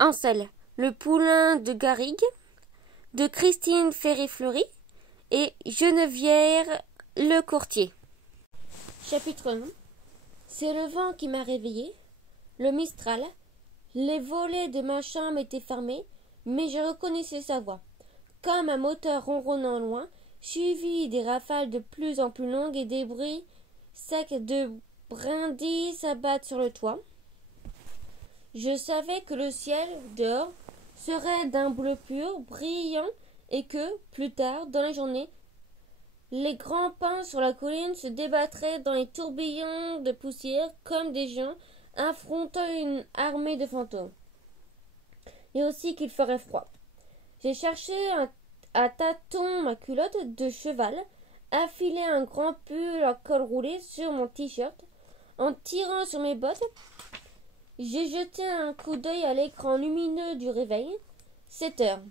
Ansel, le poulain de Garrigue, de Christine Ferré-Fleury et Geneviève le courtier. Chapitre 1. C'est le vent qui m'a réveillé, le Mistral. Les volets de ma chambre étaient fermés, mais je reconnaissais sa voix, comme un moteur ronronnant loin, suivi des rafales de plus en plus longues et des bruits secs de brindilles s'abattent sur le toit. Je savais que le ciel, dehors, serait d'un bleu pur, brillant, et que, plus tard, dans la journée, les grands pins sur la colline se débattraient dans les tourbillons de poussière comme des gens affrontant une armée de fantômes. Et aussi qu'il ferait froid. J'ai cherché à tâtons ma culotte de cheval, affilé un grand pull à col roulé sur mon t-shirt. En tirant sur mes bottes, j'ai jeté un coup d'œil à l'écran lumineux du réveil. 7 heures.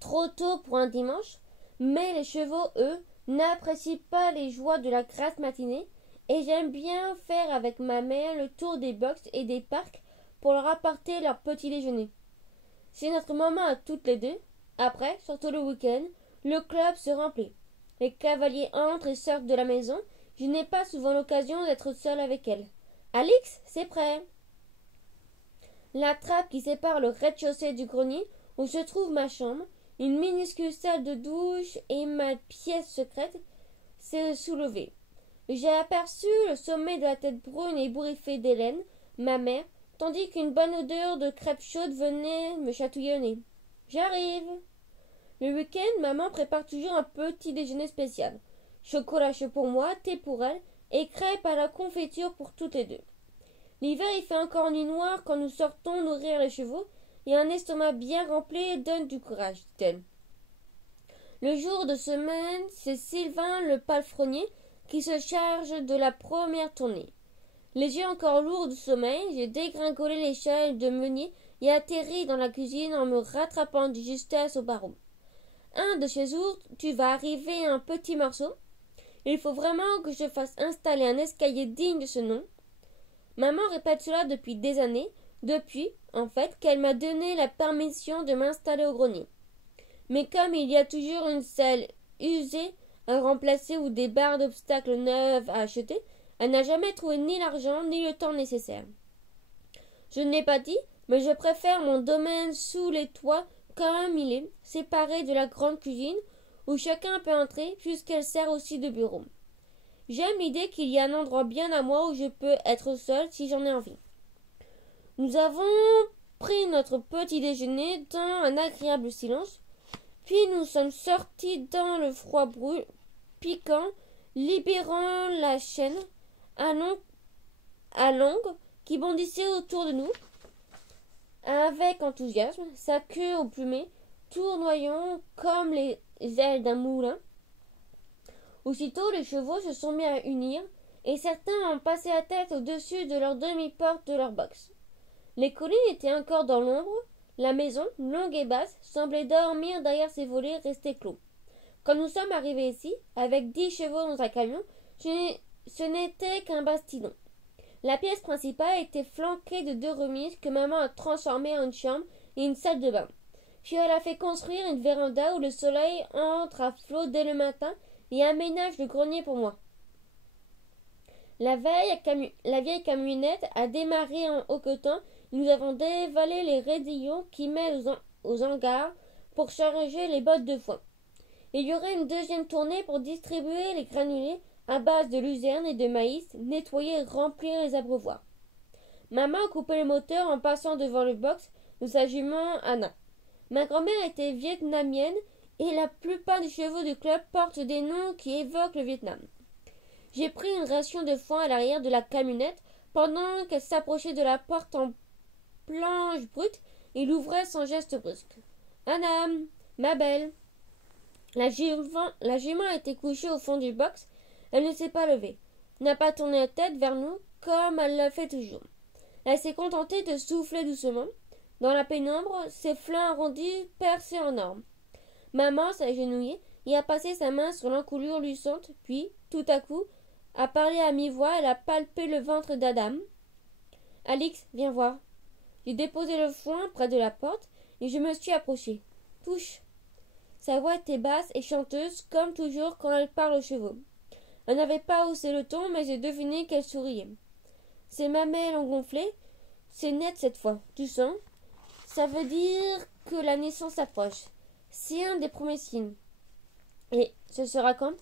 Trop tôt pour un dimanche, mais les chevaux, eux, n'apprécient pas les joies de la grasse matinée, et j'aime bien faire avec ma mère le tour des box et des parcs pour leur apporter leur petit déjeuner. C'est notre moment à toutes les deux. Après, surtout le week-end, le club se remplit. Les cavaliers entrent et sortent de la maison. Je n'ai pas souvent l'occasion d'être seule avec elle. Alix, c'est prêt. La trappe qui sépare le rez-de-chaussée du grenier, où se trouve ma chambre, une minuscule salle de douche et ma pièce secrète, s'est soulevée. J'ai aperçu le sommet de la tête brune et ébouriffée d'Hélène, ma mère, tandis qu'une bonne odeur de crêpes chaudes venait me chatouiller. J'arrive. Le week-end, maman prépare toujours un petit déjeuner spécial. Chocolat chaud pour moi, thé pour elle, et crêpes à la confiture pour toutes les deux. L'hiver, il fait encore nuit noire quand nous sortons nourrir les chevaux, et un estomac bien rempli donne du courage, dit-elle. Le jour de semaine, c'est Sylvain le palefrenier qui se charge de la première tournée. Les yeux encore lourds de sommeil, j'ai dégringolé l'échelle de meunier et atterri dans la cuisine en me rattrapant de justesse au barreau. De chez vous, tu vas arriver un petit morceau. Il faut vraiment que je fasse installer un escalier digne de ce nom. Maman répète cela depuis des années, depuis, en fait, qu'elle m'a donné la permission de m'installer au grenier. Mais comme il y a toujours une selle usée à remplacer ou des barres d'obstacles neuves à acheter, elle n'a jamais trouvé ni l'argent ni le temps nécessaire. Je ne l'ai pas dit, mais je préfère mon domaine sous les toits comme il est, séparé de la grande cuisine, où chacun peut entrer puisqu'elle sert aussi de bureau. J'aime l'idée qu'il y a un endroit bien à moi où je peux être seule si j'en ai envie. Nous avons pris notre petit déjeuner dans un agréable silence, puis nous sommes sortis dans le froid piquant, libérant la chaîne à longue qui bondissait autour de nous avec enthousiasme, sa queue au plumet, tournoyant comme les ailes d'un moulin. Aussitôt, les chevaux se sont mis à unir, et certains ont passé la tête au-dessus de leur demi-porte de leur box. Les collines étaient encore dans l'ombre. La maison, longue et basse, semblait dormir derrière ses volets restés clos. Quand nous sommes arrivés ici, avec 10 chevaux dans un camion, ce n'était qu'un bastidon. La pièce principale était flanquée de 2 remises que maman a transformées en une chambre et une salle de bain. Puis elle a fait construire une véranda où le soleil entre à flot dès le matin et aménage le grenier pour moi. La vieille camionnette a démarré en hoquetant. Nous avons dévalé les raidillons qui mènent aux hangars pour charger les bottes de foin. Il y aurait une deuxième tournée pour distribuer les granulés à base de luzerne et de maïs, nettoyer et remplir les abreuvoirs. Maman a coupé le moteur en passant devant le box de sa jument Anna. Ma grand-mère était vietnamienne et la plupart des chevaux du club portent des noms qui évoquent le Vietnam. J'ai pris une ration de foin à l'arrière de la camionnette pendant qu'elle s'approchait de la porte en planche brute et l'ouvrait sans geste brusque. Anna, ma belle. La jument était couchée au fond du box. Elle ne s'est pas levée, n'a pas tourné la tête vers nous comme elle le fait toujours. Elle s'est contentée de souffler doucement. Dans la pénombre, ses flancs arrondis perçaient en or. Maman s'est agenouillée et a passé sa main sur l'encolure luisante, puis, tout à coup, a parlé à mi-voix. Elle a palpé le ventre d'Adam. Alix, viens voir. J'ai déposé le foin près de la porte et je me suis approché. Touche. Sa voix était basse et chanteuse, comme toujours quand elle parle aux chevaux. Elle n'avait pas haussé le ton, mais j'ai deviné qu'elle souriait. Ses mamelles ont gonflé. C'est net cette fois. Tu sens? Ça veut dire que la naissance approche. C'est un des premiers signes. Et ce sera quand?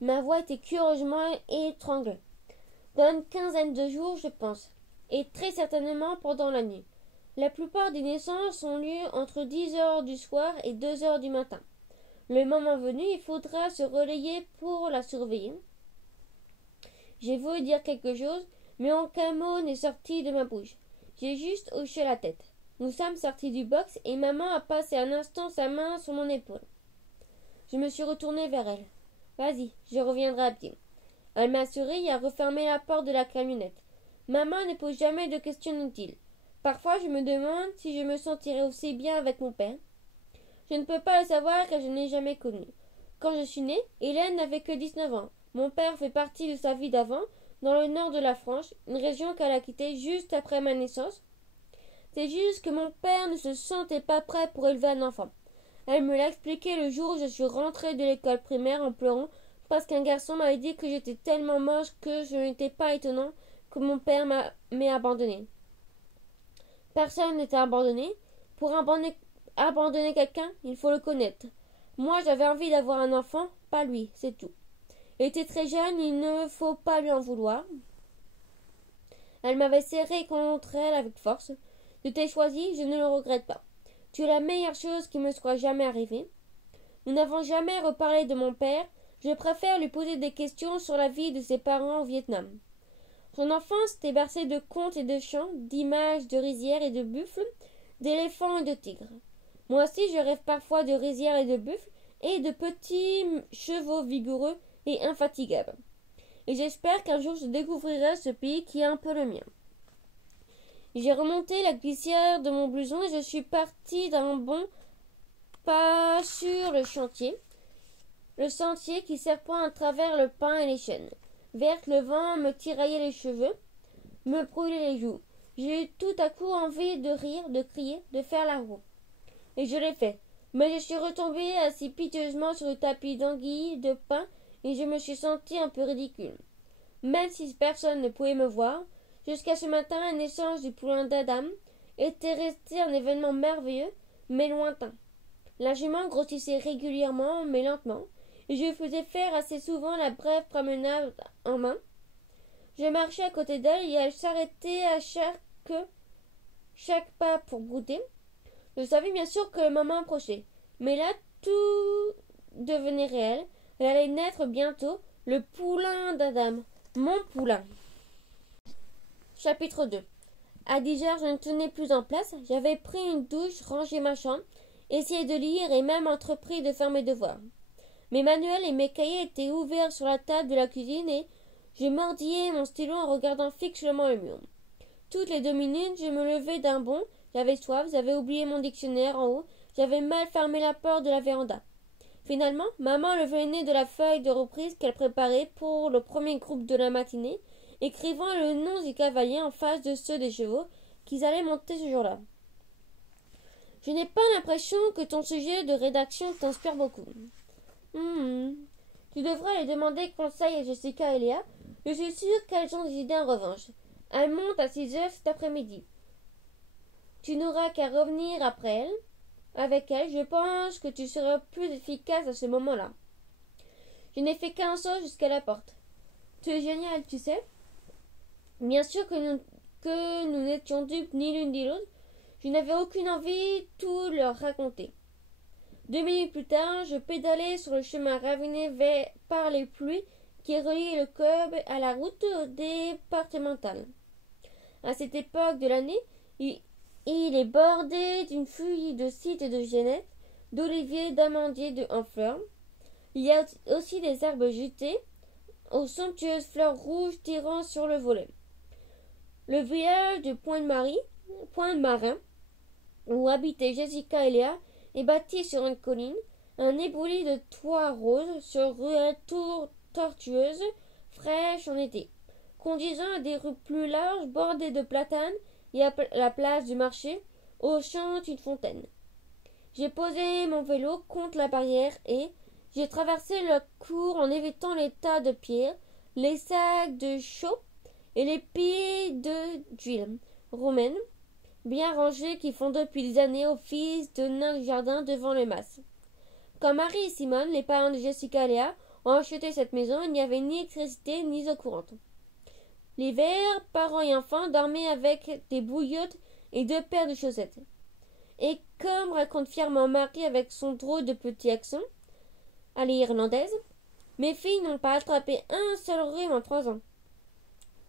Ma voix était curieusement étranglée. Dans une quinzaine de jours, je pense. Et très certainement pendant la nuit. La plupart des naissances ont lieu entre 10 heures du soir et 2 heures du matin. Le moment venu, il faudra se relayer pour la surveiller. J'ai voulu dire quelque chose, mais aucun mot n'est sorti de ma bouche. J'ai juste hoché la tête. Nous sommes sortis du box et maman a passé un instant sa main sur mon épaule. Je me suis retournée vers elle. Vas-y, je reviendrai à pied. Elle m'a souri et a refermé la porte de la camionnette. Maman ne pose jamais de questions inutiles. Parfois, je me demande si je me sentirais aussi bien avec mon père. Je ne peux pas le savoir car je ne l'ai jamais connu. Quand je suis née, Hélène n'avait que 19 ans. Mon père fait partie de sa vie d'avant, dans le nord de la France, une région qu'elle a quittée juste après ma naissance. C'est juste que mon père ne se sentait pas prêt pour élever un enfant. Elle me l'a expliqué le jour où je suis rentrée de l'école primaire en pleurant parce qu'un garçon m'avait dit que j'étais tellement moche que ce n'était pas étonnant que mon père m'ait abandonnée. Personne n'était abandonné. Pour abandonner quelqu'un, il faut le connaître. Moi, j'avais envie d'avoir un enfant, pas lui, c'est tout. Il était très jeune, il ne faut pas lui en vouloir. Elle m'avait serré contre elle avec force. Je t'ai choisi, je ne le regrette pas. Tu es la meilleure chose qui me soit jamais arrivée. Nous n'avons jamais reparlé de mon père. Je préfère lui poser des questions sur la vie de ses parents au Vietnam. Son enfance était bercée de contes et de chants, d'images de rizières et de buffles, d'éléphants et de tigres. Moi aussi, je rêve parfois de rizières et de buffles et de petits chevaux vigoureux et infatigables. Et j'espère qu'un jour je découvrirai ce pays qui est un peu le mien. J'ai remonté la glissière de mon blouson et je suis partie d'un bond pas sur le sentier qui serpente à travers le pin et les chênes. Verte, le vent me tiraillait les cheveux, me brûlait les joues. J'ai eu tout à coup envie de rire, de crier, de faire la roue. Et je l'ai fait. Mais je suis retombée assez piteusement sur le tapis d'anguilles, de pin, et je me suis sentie un peu ridicule. Même si personne ne pouvait me voir, jusqu'à ce matin, la naissance du poulain d'Adam était restée un événement merveilleux, mais lointain. La jument grossissait régulièrement, mais lentement, et je faisais faire assez souvent la brève promenade en main. Je marchais à côté d'elle et elle s'arrêtait à chaque pas pour brouter. Je savais bien sûr que le moment approchait, mais là tout devenait réel. Elle allait naître bientôt, le poulain d'Adam, mon poulain. Chapitre 2. À 10 heures, je ne tenais plus en place. J'avais pris une douche, rangé ma chambre, essayé de lire et même entrepris de faire mes devoirs. Mes manuels et mes cahiers étaient ouverts sur la table de la cuisine et je mordillais mon stylo en regardant fixement le mur. Toutes les 2 minutes, je me levais d'un bond. J'avais soif, j'avais oublié mon dictionnaire en haut, j'avais mal fermé la porte de la véranda. Finalement, maman levait le nez de la feuille de reprise qu'elle préparait pour le premier groupe de la matinée, écrivant le nom du cavalier en face de ceux des chevaux qu'ils allaient monter ce jour-là. Je n'ai pas l'impression que ton sujet de rédaction t'inspire beaucoup. Tu devrais aller demander conseil à Jessica et Léa. Je suis sûre qu'elles ont des idées en revanche. Elles montent à 6 heures cet après-midi. Tu n'auras qu'à revenir après elles. Avec elles, je pense que tu seras plus efficace à ce moment-là. Je n'ai fait qu'un saut jusqu'à la porte. Tu es génial, tu sais. Bien sûr que nous n'étions dupes ni l'une ni l'autre. Je n'avais aucune envie de tout leur raconter. 2 minutes plus tard, je pédalais sur le chemin raviné par les pluies qui reliait le club à la route départementale. À cette époque de l'année, il est bordé d'une fouille de cythes et de genêtes, d'oliviers, d'amandiers en fleurs. Il y a aussi des arbres jutés, aux somptueuses fleurs rouges tirant sur le volet. Le village de Pointe-Marin, où habitaient Jessica et Léa, est bâti sur une colline, un éboulis de toits roses sur ruelles tortueuses, fraîches en été, conduisant à des rues plus larges bordées de platanes Il y a la place du marché, au champ une fontaine. J'ai posé mon vélo contre la barrière et j'ai traversé la cour en évitant les tas de pierres, les sacs de chaux et les piles d'huile romaine bien rangés qui font depuis des années office de nains du jardin devant le mas. Quand Marie et Simone, les parents de Jessica et Léa, ont acheté cette maison, il n'y avait ni électricité ni eau courante. L'hiver, parents et enfants dormaient avec des bouillottes et 2 paires de chaussettes. Et comme raconte fièrement Marie avec son drôle de petit accent, à l'irlandaise, mes filles n'ont pas attrapé un seul rhume en 3 ans.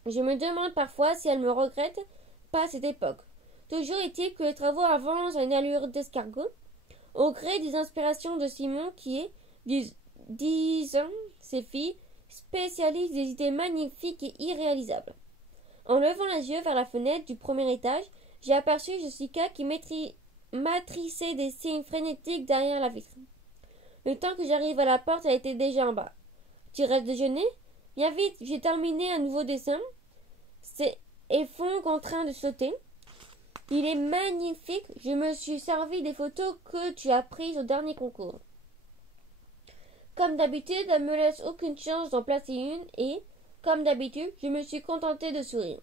Je me demande parfois si elles me regrettent pas à cette époque. Toujours est-il que les travaux avancent à une allure d'escargot, au gré des inspirations de Simon qui est, disant ses filles, spécialiste des idées magnifiques et irréalisables. En levant les yeux vers la fenêtre du premier étage, j'ai aperçu Jessica qui matrissait des signes frénétiques derrière la vitre. Le temps que j'arrive à la porte, elle était déjà en bas. Tu restes déjeuner? Viens vite, j'ai terminé un nouveau dessin. C'est Effon en train de sauter. Il est magnifique. Je me suis servi des photos que tu as prises au dernier concours. Comme d'habitude, elle me laisse aucune chance d'en placer une et, comme d'habitude, je me suis contentée de sourire.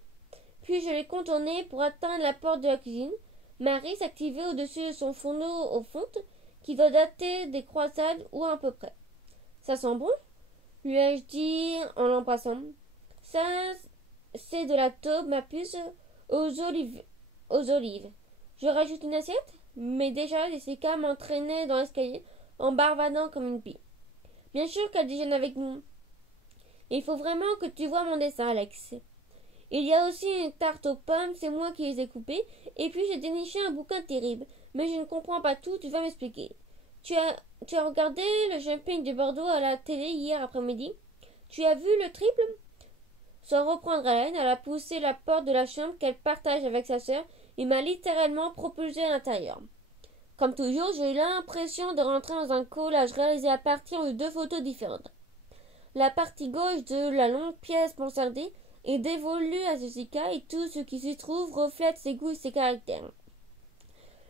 Puis je l'ai contournée pour atteindre la porte de la cuisine. Marie s'activait au-dessus de son fourneau aux fontes qui doit dater des croisades ou à peu près. Ça sent bon? Lui ai-je dit en l'embrassant. Ça, c'est de la taupe, ma puce, aux olives. Je rajoute une assiette? Mais déjà, Jessica m'entraînait dans l'escalier en bavardant comme une pie. Bien sûr qu'elle déjeune avec nous. Il faut vraiment que tu vois mon dessin, Alex. Il y a aussi une tarte aux pommes, c'est moi qui les ai coupées, et puis j'ai déniché un bouquin terrible. Mais je ne comprends pas tout, tu vas m'expliquer. Tu as regardé le jumping de Bordeaux à la télé hier après-midi? Tu as vu le triple? Sans reprendre haleine, elle a poussé la porte de la chambre qu'elle partage avec sa sœur et m'a littéralement propulsé à l'intérieur. Comme toujours, j'ai eu l'impression de rentrer dans un collage réalisé à partir de 2 photos différentes. La partie gauche de la longue pièce mansardée est dévolue à Jessica et tout ce qui s'y trouve reflète ses goûts et ses caractères.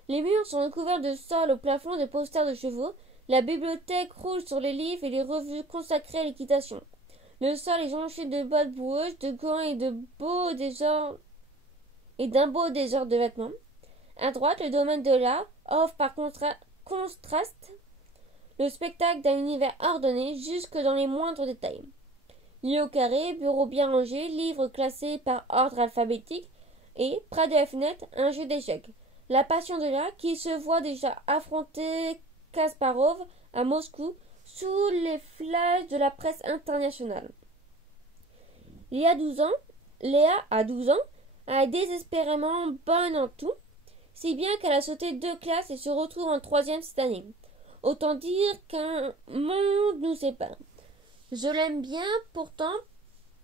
Les murs sont recouverts de sols au plafond de posters de chevaux. La bibliothèque roule sur les livres et les revues consacrées à l'équitation. Le sol est jonché de bottes boueuses, de gants et d'un beau désordre de vêtements. À droite, le domaine de l'art offre par contraste le spectacle d'un univers ordonné jusque dans les moindres détails. Lit au carré, bureau bien rangé, livres classés par ordre alphabétique et, près de la fenêtre, un jeu d'échecs. La passion de l'art qui se voit déjà affronter Kasparov à Moscou sous les flashs de la presse internationale. Léa a 12 ans, elle est désespérément bonne en tout, si bien qu'elle a sauté 2 classes et se retrouve en 3e cette année. Autant dire qu'un monde nous sépare. Je l'aime bien pourtant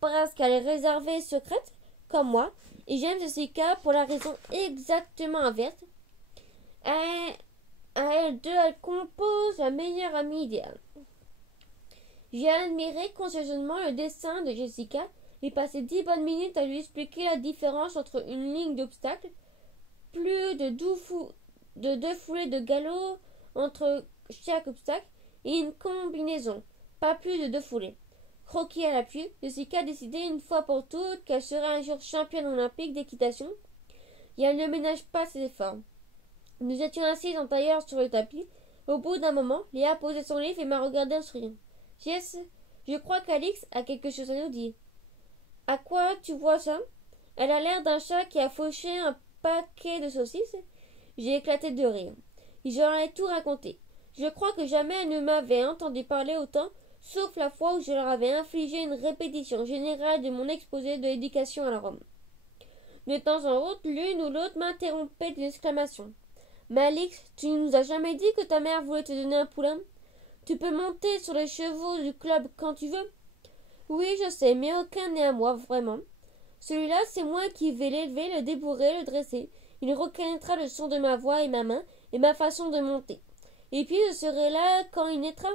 parce qu'elle est réservée et secrète, comme moi, et j'aime Jessica pour la raison exactement inverse. À elles deux, elles composent la meilleure amie idéale. J'ai admiré consciencieusement le dessin de Jessica et passé 10 bonnes minutes à lui expliquer la différence entre une ligne d'obstacles, plus de 2 foulées de galop entre chaque obstacle, et une combinaison, pas plus de 2 foulées. Croquis à l'appui, Jessica a décidé une fois pour toutes qu'elle serait un jour championne olympique d'équitation, et elle ne ménage pas ses efforts. Nous étions assises en tailleur sur le tapis. Au bout d'un moment, Léa a posé son livre et m'a regardé en souriant. Jess, je crois qu'Alix a quelque chose à nous dire. À quoi tu vois ça? Elle a l'air d'un chat qui a fauché un paquet de saucisses. J'ai éclaté de rire. Et je leur ai tout raconté. Je crois que jamais elle ne m'avait entendu parler autant, sauf la fois où je leur avais infligé une répétition générale de mon exposé de l'éducation à la Rome. De temps en temps, l'une ou l'autre m'interrompait d'une exclamation. Mais Alix, tu ne nous as jamais dit que ta mère voulait te donner un poulain? Tu peux monter sur les chevaux du club quand tu veux. Oui, je sais, mais aucun n'est à moi, vraiment. Celui-là, c'est moi qui vais l'élever, le débourrer, le dresser. Il reconnaîtra le son de ma voix et ma main et ma façon de monter. Et puis je serai là quand il naîtra.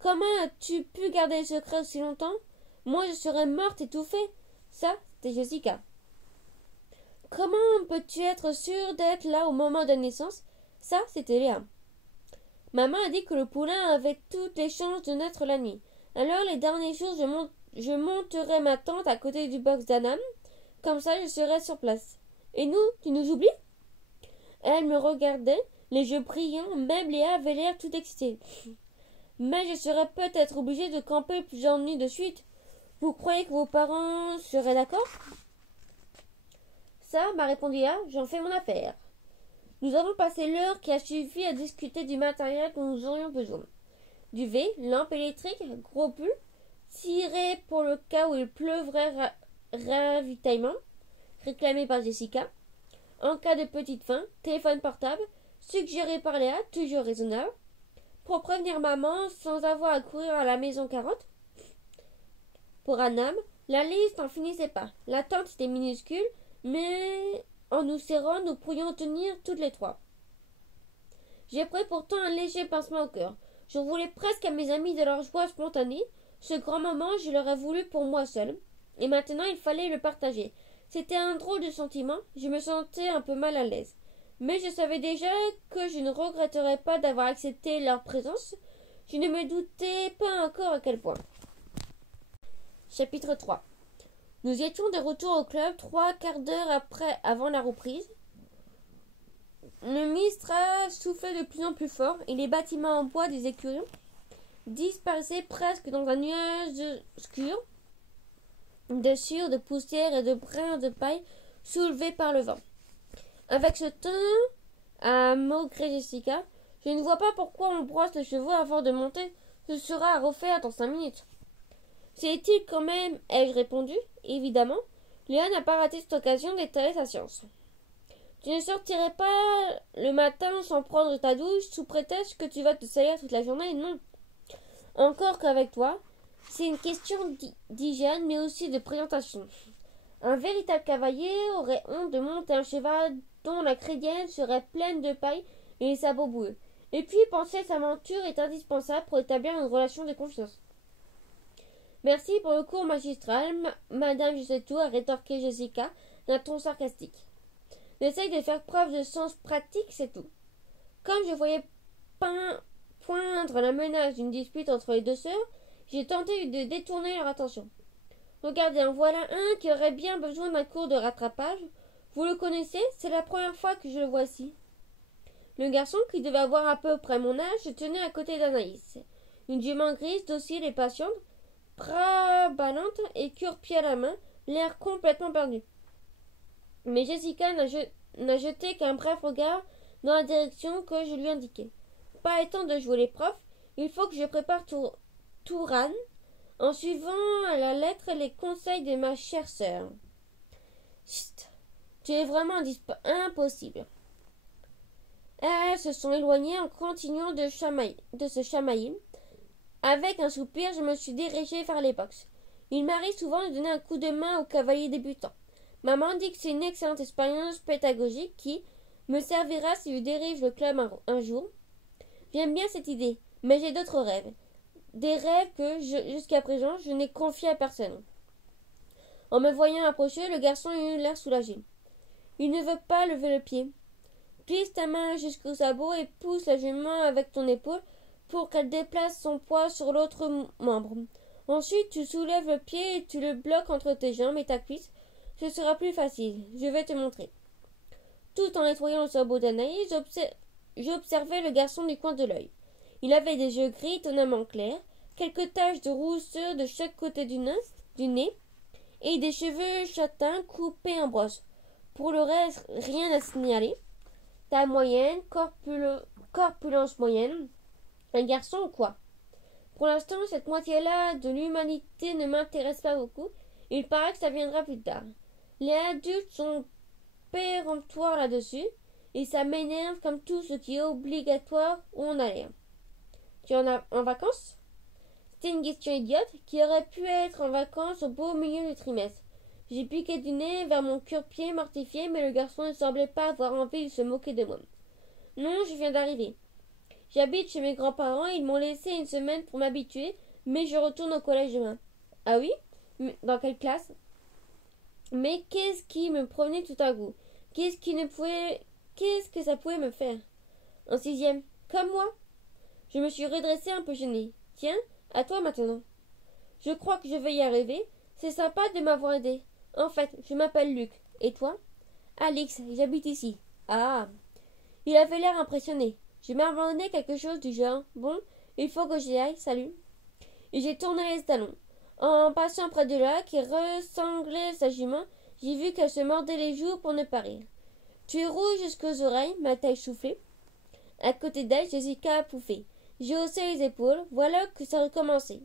Comment as-tu pu garder le secret aussi longtemps? Moi, je serais morte étouffée. Ça, c'était Jessica. comment peux-tu être sûre d'être là au moment de la naissance? Ça, c'était Léa. Maman a dit que le poulain avait toutes les chances de naître la nuit. Alors, les derniers jours, je monterai ma tente à côté du box d'Anam. Comme ça, je serai sur place. Et nous, tu nous oublies? Elle me regardait, les yeux brillants, même Léa avait l'air tout excitée. Mais je serais peut-être obligée de camper plusieurs nuits de suite. Vous croyez que vos parents seraient d'accord? Ça, m'a répondu Léa, j'en fais mon affaire. Nous avons passé l'heure qui a suivi à discuter du matériel dont nous aurions besoin. Duvet, lampe électrique, gros pull, tiré pour le cas où il pleuvrait, ravitaillement, réclamé par Jessica. En cas de petite faim, téléphone portable, suggéré par Léa, toujours raisonnable, pour prévenir maman sans avoir à courir à la maison carotte. Pour Anam, la liste n'en finissait pas. La tente était minuscule, mais en nous serrant, nous pourrions tenir toutes les trois. J'ai pris pourtant un léger pincement au cœur. Je voulais presque à mes amis de leur joie spontanée. Ce grand moment, je l'aurais voulu pour moi seule. Et maintenant, il fallait le partager. C'était un drôle de sentiment. Je me sentais un peu mal à l'aise. Mais je savais déjà que je ne regretterais pas d'avoir accepté leur présence. Je ne me doutais pas encore à quel point. Chapitre 3. Nous étions de retour au club 3/4 d'heure avant la reprise. Le Mistral soufflait de plus en plus fort et les bâtiments en bois des écuries disparaissaient presque dans un nuage obscur de sueur, de poussière et de brins de paille soulevés par le vent. Avec ce teint, a maugré Jessica, je ne vois pas pourquoi on brosse les chevaux avant de monter. Ce sera à refaire dans 5 minutes. C'est-il quand même, ai-je répondu. Évidemment, Léa n'a pas raté cette occasion d'étaler sa science. Tu ne sortirais pas le matin sans prendre ta douche sous prétexte que tu vas te salir toute la journée? Non. Encore qu'avec toi, c'est une question d'hygiène mais aussi de présentation. Un véritable cavalier aurait honte de monter un cheval dont la crédienne serait pleine de paille et les sabots boueux. Et puis penser à sa monture est indispensable pour établir une relation de confiance. Merci pour le cours magistral, madame je sais tout, a rétorqué Jessica d'un ton sarcastique. J'essaye de faire preuve de sens pratique, c'est tout. Comme je voyais poindre la menace d'une dispute entre les deux sœurs, j'ai tenté de détourner leur attention. Regardez, en voilà un qui aurait bien besoin d'un cours de rattrapage. Vous le connaissez? C'est la première fois que je le vois ici. Le garçon, qui devait avoir à peu près mon âge, se tenait à côté d'Anaïs. Une jument grise, docile et patiente, bras ballante et cure-pied à la main, l'air complètement perdu. Mais Jessica n'a jeté qu'un bref regard dans la direction que je lui indiquais. Pas étant de jouer les profs, il faut que je prépare Touran en suivant à la lettre les conseils de ma chère sœur. Chut, tu es vraiment impossible. Elles se sont éloignées en continuant de se chamailler. Avec un soupir, je me suis dirigée vers les box. Il m'arrive souvent de donner un coup de main aux cavaliers débutants. Maman dit que c'est une excellente expérience pédagogique qui me servira si je dirige le club un jour. J'aime bien cette idée, mais j'ai d'autres rêves. Des rêves que, jusqu'à présent, je n'ai confiés à personne. En me voyant approcher, le garçon eut l'air soulagé. Il ne veut pas lever le pied. Glisse ta main jusqu'au sabot et pousse la jument avec ton épaule pour qu'elle déplace son poids sur l'autre membre. Ensuite, tu soulèves le pied et tu le bloques entre tes jambes et ta cuisse. Ce sera plus facile. Je vais te montrer. Tout en nettoyant le sabot d'Anaïs, j'observais le garçon du coin de l'œil. Il avait des yeux gris étonnamment clairs, quelques taches de rousseur de chaque côté du nez, et des cheveux châtains coupés en brosse. Pour le reste, rien à signaler. Taille moyenne, corpulence moyenne. Un garçon ou quoi? Pour l'instant, cette moitié-là de l'humanité ne m'intéresse pas beaucoup. Il paraît que ça viendra plus tard. Les adultes sont péremptoires là-dessus, et ça m'énerve comme tout ce qui est obligatoire où on a l'air. Tu en as en vacances? C'était une question idiote qui aurait pu être en vacances au beau milieu du trimestre. J'ai piqué du nez vers mon cure-pied mortifié, mais le garçon ne semblait pas avoir envie de se moquer de moi. Non, je viens d'arriver. J'habite chez mes grands-parents, ils m'ont laissé une semaine pour m'habituer, mais je retourne au collège demain. Ah oui? Dans quelle classe? Mais qu'est-ce qui me provenait tout à coup? Qu'est-ce que ça pouvait me faire? En sixième, comme moi. Je me suis redressée un peu gênée. Tiens, à toi maintenant. Je crois que je vais y arriver. C'est sympa de m'avoir aidé. En fait, je m'appelle Luc. Et toi? Alix, j'habite ici. Ah. Il avait l'air impressionné. Je m'abandonnais quelque chose du genre. Bon, il faut que j'y aille, salut. Et j'ai tourné les talons. En passant près de là, qui ressemblait sa jument, j'ai vu qu'elle se mordait les joues pour ne pas rire. Tu es rouge jusqu'aux oreilles, m'a-t-elle soufflé. À côté d'elle, Jessica a pouffé. J'ai haussé les épaules, voilà que ça recommençait.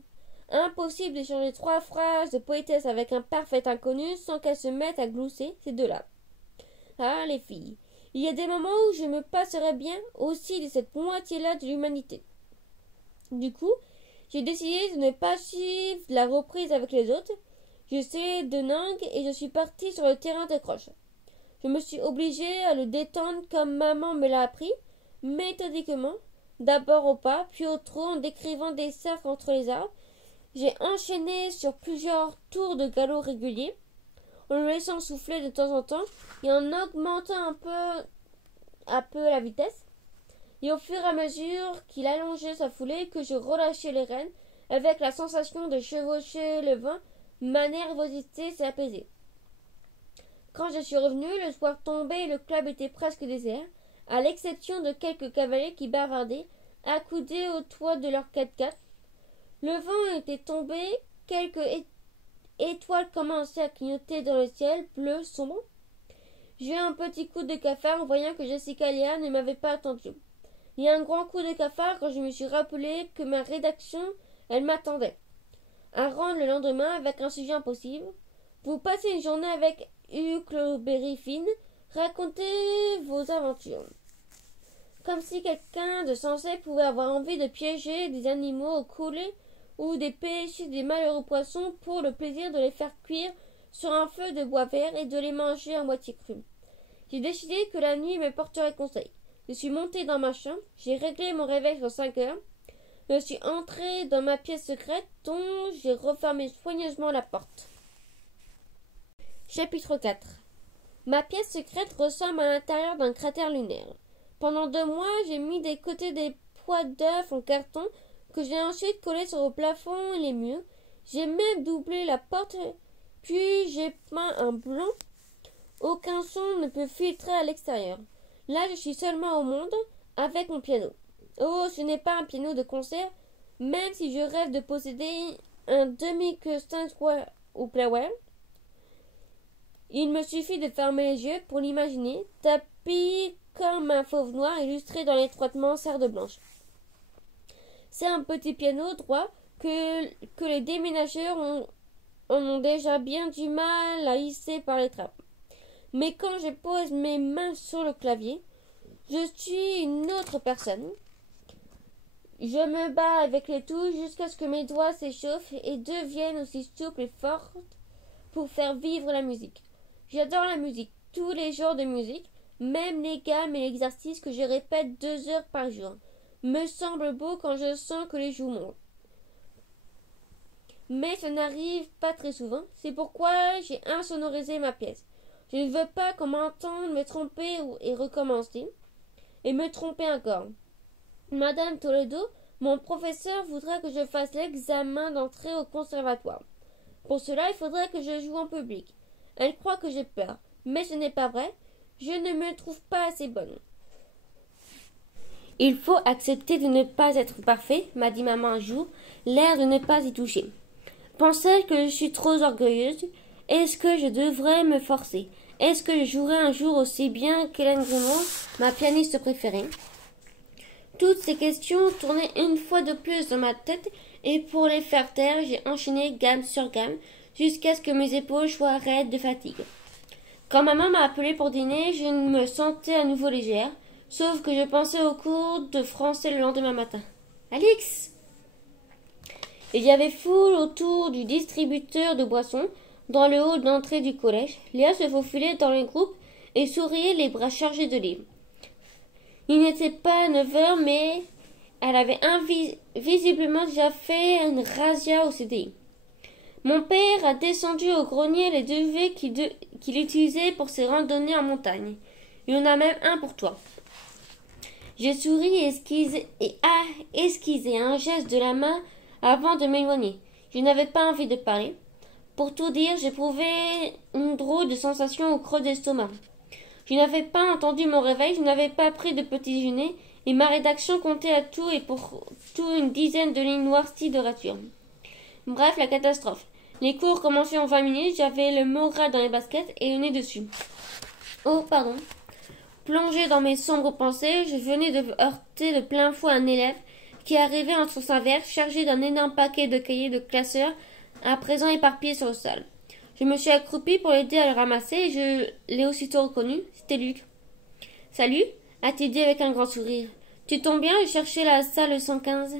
Impossible d'échanger 3 phrases de poétesse avec un parfait inconnu sans qu'elle se mette à glousser ces deux-là. Ah, les filles, il y a des moments où je me passerais bien aussi de cette moitié-là de l'humanité. Du coup, j'ai décidé de ne pas suivre la reprise avec les autres. J'ai essayé de Nang et je suis partie sur le terrain de croche. Je me suis obligée à le détendre comme maman me l'a appris, méthodiquement, d'abord au pas, puis au trot en décrivant des cercles entre les arbres. J'ai enchaîné sur plusieurs tours de galop réguliers, en le laissant souffler de temps en temps et en augmentant un peu la vitesse. Et au fur et à mesure qu'il allongeait sa foulée, que je relâchais les rênes, avec la sensation de chevaucher le vent, ma nervosité s'est apaisée. Quand je suis revenue, le soir tombait et le club était presque désert, à l'exception de quelques cavaliers qui bavardaient, accoudés au toit de leur 4x4. Le vent était tombé, quelques étoiles commençaient à clignoter dans le ciel bleu sombre. J'ai eu un petit coup de cafard en voyant que Jessica et Léa ne m'avaient pas attendu. Et un grand coup de cafard quand je me suis rappelé que ma rédaction, elle m'attendait. À rendre le lendemain avec un sujet impossible. Vous passez une journée avec Huckleberry Finn, racontez vos aventures. Comme si quelqu'un de sensé pouvait avoir envie de piéger des animaux au collet ou de pêcher des malheureux poissons pour le plaisir de les faire cuire sur un feu de bois vert et de les manger à moitié crus. J'ai décidé que la nuit me porterait conseil. Je suis montée dans ma chambre, j'ai réglé mon réveil sur 5 heures, je suis entrée dans ma pièce secrète dont j'ai refermé soigneusement la porte. Chapitre 4. Ma pièce secrète ressemble à l'intérieur d'un cratère lunaire. Pendant 2 mois, j'ai mis de côté des pois d'œufs en carton que j'ai ensuite collés sur le plafond et les murs. J'ai même doublé la porte, puis j'ai peint un blanc. Aucun son ne peut filtrer à l'extérieur. Là, je suis seulement au monde, avec mon piano. Oh, ce n'est pas un piano de concert, même si je rêve de posséder un demi-custom ou Plawell. Il me suffit de fermer les yeux pour l'imaginer, tapis comme un fauve noir illustré dans l'étroitement serre de blanche. C'est un petit piano droit que les déménageurs ont déjà bien du mal à hisser par les trappes. Mais quand je pose mes mains sur le clavier, je suis une autre personne. Je me bats avec les touches jusqu'à ce que mes doigts s'échauffent et deviennent aussi souples et fortes pour faire vivre la musique. J'adore la musique, tous les genres de musique, même les gammes et l'exercice que je répète 2 heures par jour. Me semble beau quand je sens que les joues montent. Mais ça n'arrive pas très souvent, c'est pourquoi j'ai insonorisé ma pièce. Je ne veux pas qu'on m'entende me tromper et recommencer, et me tromper encore. Madame Toledo, mon professeur voudra que je fasse l'examen d'entrée au conservatoire. Pour cela, il faudrait que je joue en public. Elle croit que j'ai peur, mais ce n'est pas vrai. Je ne me trouve pas assez bonne. Il faut accepter de ne pas être parfait, m'a dit maman un jour, l'air de ne pas y toucher. Pense-t-elle que je suis trop orgueilleuse? Est-ce que je devrais me forcer? Est-ce que je jouerai un jour aussi bien qu'Hélène Grimaud, ma pianiste préférée? Toutes ces questions tournaient une fois de plus dans ma tête, et pour les faire taire, j'ai enchaîné gamme sur gamme, jusqu'à ce que mes épaules soient raides de fatigue. Quand maman m'a appelée pour dîner, je me sentais à nouveau légère, sauf que je pensais au cours de français le lendemain matin. Alix! Il y avait foule autour du distributeur de boissons, dans le hall d'entrée du collège. Léa se faufilait dans les groupes et souriait les bras chargés de livres. Il n'était pas 9 heures, mais elle avait visiblement déjà fait une razzia au CDI. Mon père a descendu au grenier les duvets qu'il utilisait pour ses randonnées en montagne. Il y en a même un pour toi. J'ai souri et esquissé un geste de la main avant de m'éloigner. Je n'avais pas envie de parler. Pour tout dire, j'éprouvais une drôle de sensation au creux de l'estomac. Je n'avais pas entendu mon réveil, je n'avais pas pris de petit déjeuner, et ma rédaction comptait à tout et pour tout une dizaine de lignes noircies de rature. Bref, la catastrophe. Les cours commençaient en 20 minutes, j'avais le moral dans les baskets et le nez dessus. Oh, pardon. Plongé dans mes sombres pensées, je venais de heurter de plein fouet un élève qui arrivait entre sa verre chargé d'un énorme paquet de cahiers de classeurs à présent éparpillés sur le sol. Je me suis accroupie pour l'aider à le ramasser et je l'ai aussitôt reconnu. C'était Luc. « Salut » a-t-il dit avec un grand sourire. « Tu tombes bien, je cherchais la salle 115.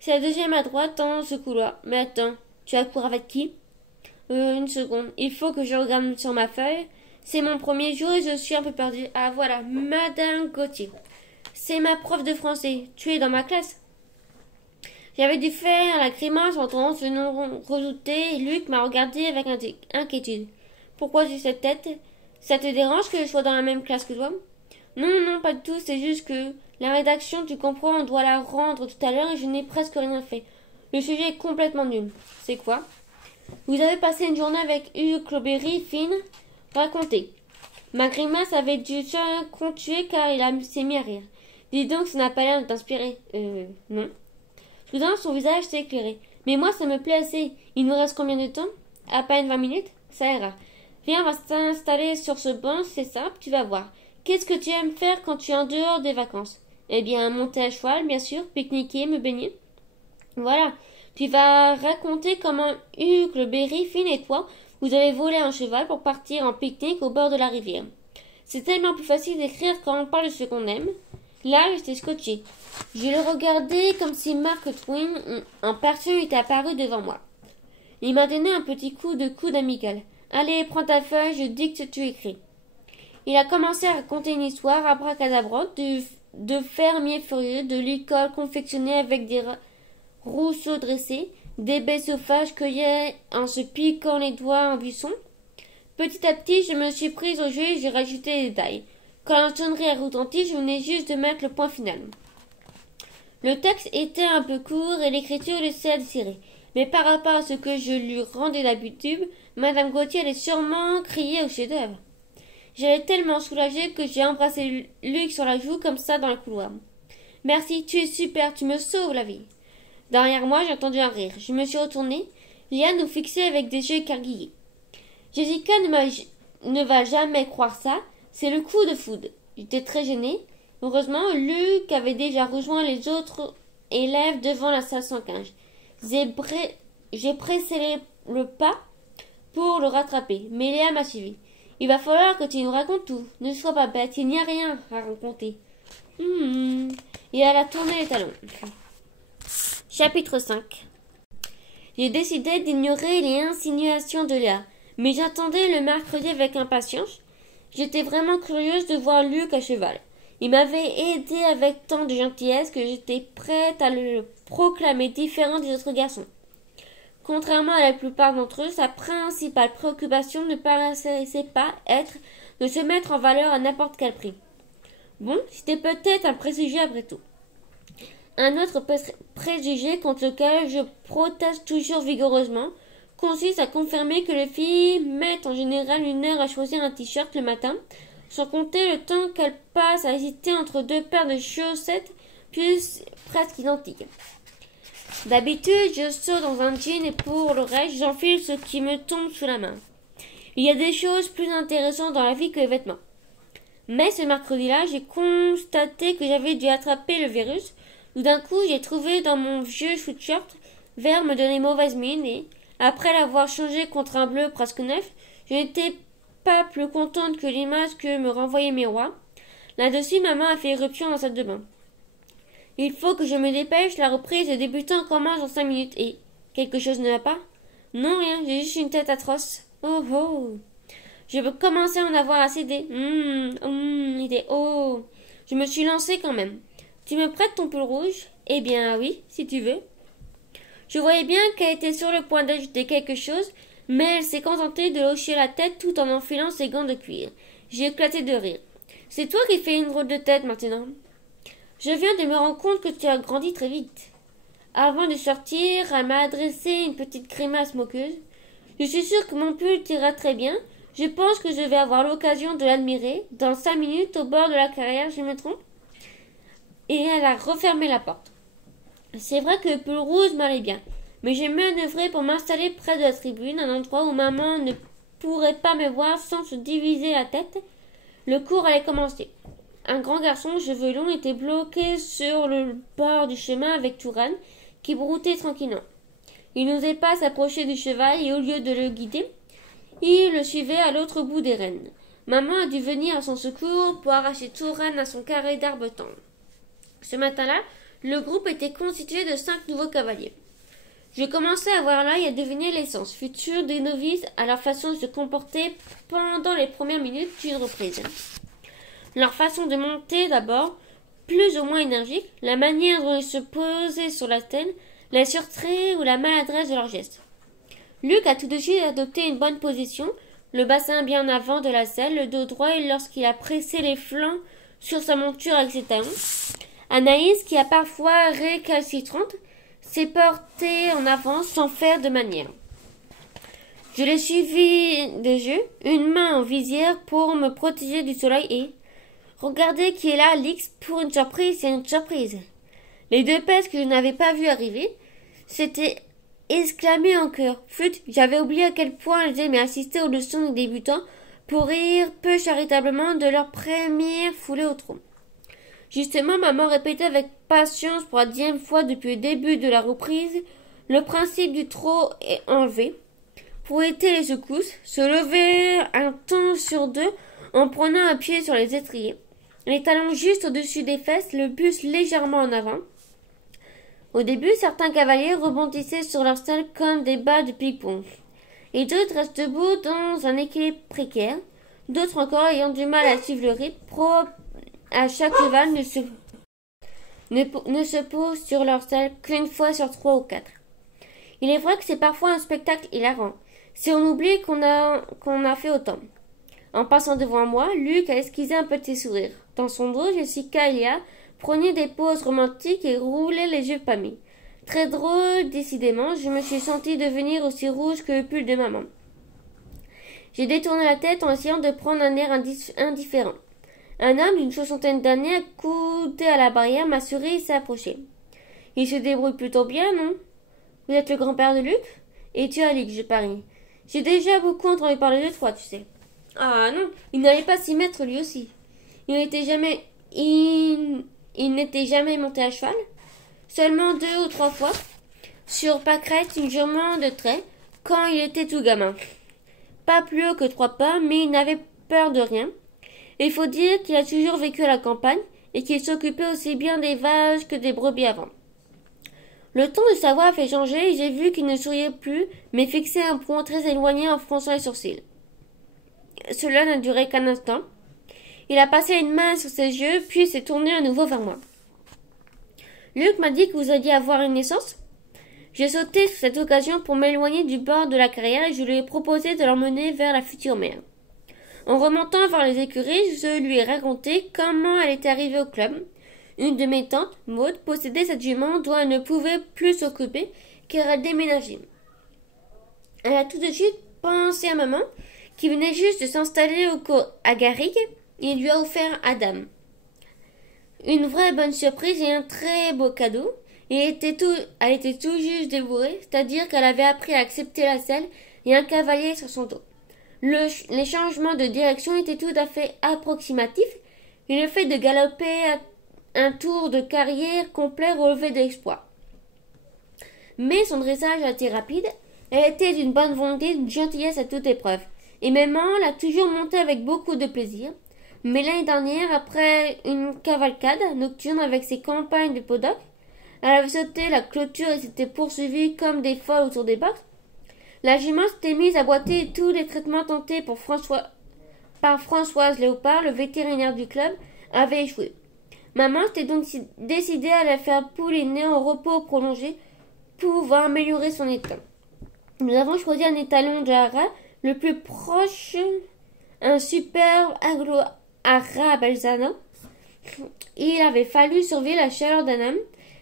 C'est la deuxième à droite dans ce couloir. Mais attends, tu as cours avec qui ?»« Une seconde. Il faut que je regarde sur ma feuille. C'est mon premier jour et je suis un peu perdue. Ah voilà, Madame Gauthier. C'est ma prof de français. Tu es dans ma classe ?» J'avais dû faire la grimace en entendant ce nom redouté et Luc m'a regardé avec inquiétude. « Pourquoi j'ai cette tête ? Ça te dérange que je sois dans la même classe que toi ?»« Non, pas du tout, c'est juste que la rédaction, tu comprends, on doit la rendre tout à l'heure et je n'ai presque rien fait. Le sujet est complètement nul. »« C'est quoi ?»« Vous avez passé une journée avec Hugues Cloberry, Finn ? Racontez. » Ma grimace avait dû s'accentuer car s'est mis à rire. « Dis donc, ça n'a pas l'air de t'inspirer. » Non. Soudain, son visage s'est éclairé. « Mais moi, ça me plaît assez. Il nous reste combien de temps ? » À peine 20 minutes. Ça ira. Viens, on va s'installer sur ce banc, c'est simple, tu vas voir. Qu'est-ce que tu aimes faire quand tu es en dehors des vacances ? Eh bien, monter à cheval, bien sûr, pique-niquer, me baigner. Voilà. Tu vas raconter comment Hugues, le Berry, Finn et toi, vous avez volé un cheval pour partir en pique-nique au bord de la rivière. C'est tellement plus facile d'écrire quand on parle de ce qu'on aime. Là, j'étais scotché. Je le regardais comme si Mark Twain, en personne, était apparu devant moi. Il m'a donné un petit coup de coude amical. « Allez, prends ta feuille, je dicte ce que tu écris. » Il a commencé à raconter une histoire abracadabrante de fermiers furieux, de l'école confectionnée avec des rousseaux dressés, des baies sauvages cueillies en se piquant les doigts en buisson. Petit à petit, je me suis prise au jeu et j'ai rajouté des détails. Quand la sonnerie a retenti, je venais juste de mettre le point final. Le texte était un peu court et l'écriture laissait à désirer. Mais par rapport à ce que je lui rendais d'habitude, Madame Gauthier allait sûrement crier au chef-d'œuvre. J'allais tellement soulagée que j'ai embrassé Luc sur la joue comme ça dans le couloir. « Merci, tu es super, tu me sauves la vie. » Derrière moi, j'ai entendu un rire. Je me suis retournée. Léa nous fixait avec des yeux écarquillés. « Jessica ne va jamais croire ça. C'est le coup de foudre. » J'étais très gênée. Heureusement, Luc avait déjà rejoint les autres élèves devant la salle 115. J'ai pressé le pas pour le rattraper, mais Léa m'a suivi. « Il va falloir que tu nous racontes tout. Ne sois pas bête, il n'y a rien à raconter. » Et elle a tourné les talons. Chapitre 5. J'ai décidé d'ignorer les insinuations de Léa, mais j'attendais le mercredi avec impatience. J'étais vraiment curieuse de voir Luc à cheval. Il m'avait aidé avec tant de gentillesse que j'étais prête à le proclamer différent des autres garçons. Contrairement à la plupart d'entre eux, sa principale préoccupation ne paraissait pas être de se mettre en valeur à n'importe quel prix. Bon, c'était peut-être un préjugé après tout. Un autre préjugé contre lequel je proteste toujours vigoureusement consiste à confirmer que les filles mettent en général 1 heure à choisir un t-shirt le matin, sans compter le temps qu'elles passent à hésiter entre 2 paires de chaussettes presque identiques. D'habitude, je saute dans un jean et pour le reste, j'enfile ce qui me tombe sous la main. Il y a des choses plus intéressantes dans la vie que les vêtements. Mais ce mercredi-là, j'ai constaté que j'avais dû attraper le virus. Tout d'un coup, j'ai trouvé dans mon vieux sweatshirt vert me donner mauvaise mine et, après l'avoir changé contre un bleu presque neuf, je n'étais pas plus contente que l'image que me renvoyait mes rois. Là-dessus, maman a fait éruption dans la salle de bain. Il faut que je me dépêche, la reprise est débutante commence en 5 minutes et... Quelque chose ne va pas ? Non, rien, j'ai juste une tête atroce. Oh oh. Je peux commencer à en avoir assez des... idée. Oh. Je me suis lancée quand même. Tu me prêtes ton pull rouge ? Eh bien oui, si tu veux. Je voyais bien qu'elle était sur le point d'ajouter quelque chose, mais elle s'est contentée de hocher la tête tout en enfilant ses gants de cuir. J'ai éclaté de rire. C'est toi qui fais une drôle de tête maintenant. Je viens de me rendre compte que tu as grandi très vite. Avant de sortir, elle m'a adressé une petite grimace moqueuse. Je suis sûre que mon pull t'ira très bien. Je pense que je vais avoir l'occasion de l'admirer dans 5 minutes au bord de la carrière, je me trompe. Et elle a refermé la porte. C'est vrai que le pull rouge m'allait bien, mais j'ai manœuvré pour m'installer près de la tribune, un endroit où maman ne pourrait pas me voir sans se diviser la tête. Le cours allait commencer. Un grand garçon, cheveux longs, était bloqué sur le bord du chemin avec Touran, qui broutait tranquillement. Il n'osait pas s'approcher du cheval et au lieu de le guider, il le suivait à l'autre bout des rênes. Maman a dû venir à son secours pour arracher Touran à son carré d'arbres tendres. Ce matin-là, le groupe était constitué de 5 nouveaux cavaliers. Je commençais à voir l'œil et à deviner l'essence future des novices à leur façon de se comporter pendant les premières minutes d'une reprise. Leur façon de monter d'abord, plus ou moins énergique, la manière dont ils se posaient sur la tête, la sûreté ou la maladresse de leurs gestes. Luc a tout de suite adopté une bonne position, le bassin bien en avant de la selle, le dos droit et lorsqu'il a pressé les flancs sur sa monture avec ses talons. Anaïs, qui a parfois récalcitrante, s'est portée en avant sans faire de manière. Je l'ai suivi des yeux, une main en visière pour me protéger du soleil et... Regardez qui est là, Alix, pour une surprise, c'est une surprise. Les deux pèses que je n'avais pas vues arriver s'étaient exclamées en chœur. Flûte, j'avais oublié à quel point elles aimaient assister aux leçons des débutants pour rire peu charitablement de leur première foulée au trot. Justement, maman répétait avec patience pour la 10e fois depuis le début de la reprise le principe du trot est enlevé, pour éviter les secousses, se lever un temps sur deux en prenant un pied sur les étriers, les talons juste au-dessus des fesses, le buste légèrement en avant. Au début, certains cavaliers rebondissaient sur leur selle comme des balles de ping-pong, et d'autres restent debout dans un équilibre précaire, d'autres encore ayant du mal à suivre le rythme, propre à chaque cheval ne se pose sur leur selle qu'une fois sur 3 ou 4. Il est vrai que c'est parfois un spectacle hilarant, si on oublie qu'on a fait autant. En passant devant moi, Luc a esquissé un petit sourire. Dans son dos, Jessica et Léa prenaient des poses romantiques et roulaient les yeux pâmés. Très drôle, décidément, je me suis sentie devenir aussi rouge que le pull de maman. J'ai détourné la tête en essayant de prendre un air indifférent. Un homme d'une 60aine d'années, accoudé à la barrière, m'a souri et s'est approché. Il se débrouille plutôt bien, non? Vous êtes le grand-père de Luc? Et tu as Alix, je parie. J'ai déjà beaucoup entendu parler de toi, tu sais. Ah non, il n'allait pas s'y mettre lui aussi. Il n'était jamais monté à cheval. Seulement 2 ou 3 fois. Sur pâquerette, une jument de trait, quand il était tout gamin. Pas plus haut que 3 pas, mais il n'avait peur de rien. Et il faut dire qu'il a toujours vécu à la campagne et qu'il s'occupait aussi bien des vaches que des brebis avant. Le ton de sa voix a fait changer et j'ai vu qu'il ne souriait plus, mais fixait un point très éloigné en fronçant les sourcils. Cela n'a duré qu'un instant. Il a passé une main sur ses yeux, puis s'est tourné à nouveau vers moi. Luc m'a dit que vous alliez avoir une naissance. J'ai sauté sur cette occasion pour m'éloigner du bord de la carrière et je lui ai proposé de l'emmener vers la future mère. En remontant vers les écuries, je lui ai raconté comment elle était arrivée au club. Une de mes tantes, Maud, possédait cette jument dont elle ne pouvait plus s'occuper car elle déménageait. Elle a tout de suite pensé à maman, qui venait juste de s'installer à Garrigue, et lui a offert Adam. Une vraie bonne surprise et un très beau cadeau. Elle était tout juste débourrée, c'est-à-dire qu'elle avait appris à accepter la selle et un cavalier sur son dos. Les changements de direction étaient tout à fait approximatifs, et le fait de galoper un tour de carrière complet relevait de l'exploit. Mais son dressage a été rapide, elle était d'une bonne volonté, d'une gentillesse à toute épreuve, et maman l'a toujours montée avec beaucoup de plaisir. Mais l'année dernière, après une cavalcade nocturne avec ses compagnes de Podok, elle avait sauté la clôture et s'était poursuivie comme des folles autour des boxes. La jument s'était mise à boiter et tous les traitements tentés par Françoise Léopard, le vétérinaire du club, avaient échoué. Maman s'était donc décidée à la faire pouliner en repos prolongé pouvoir améliorer son état. Nous avons choisi un étalon de haras le plus proche, un superbe Anglo-Arabe-Alsano. Il avait fallu surveiller la chaleur d'Annam,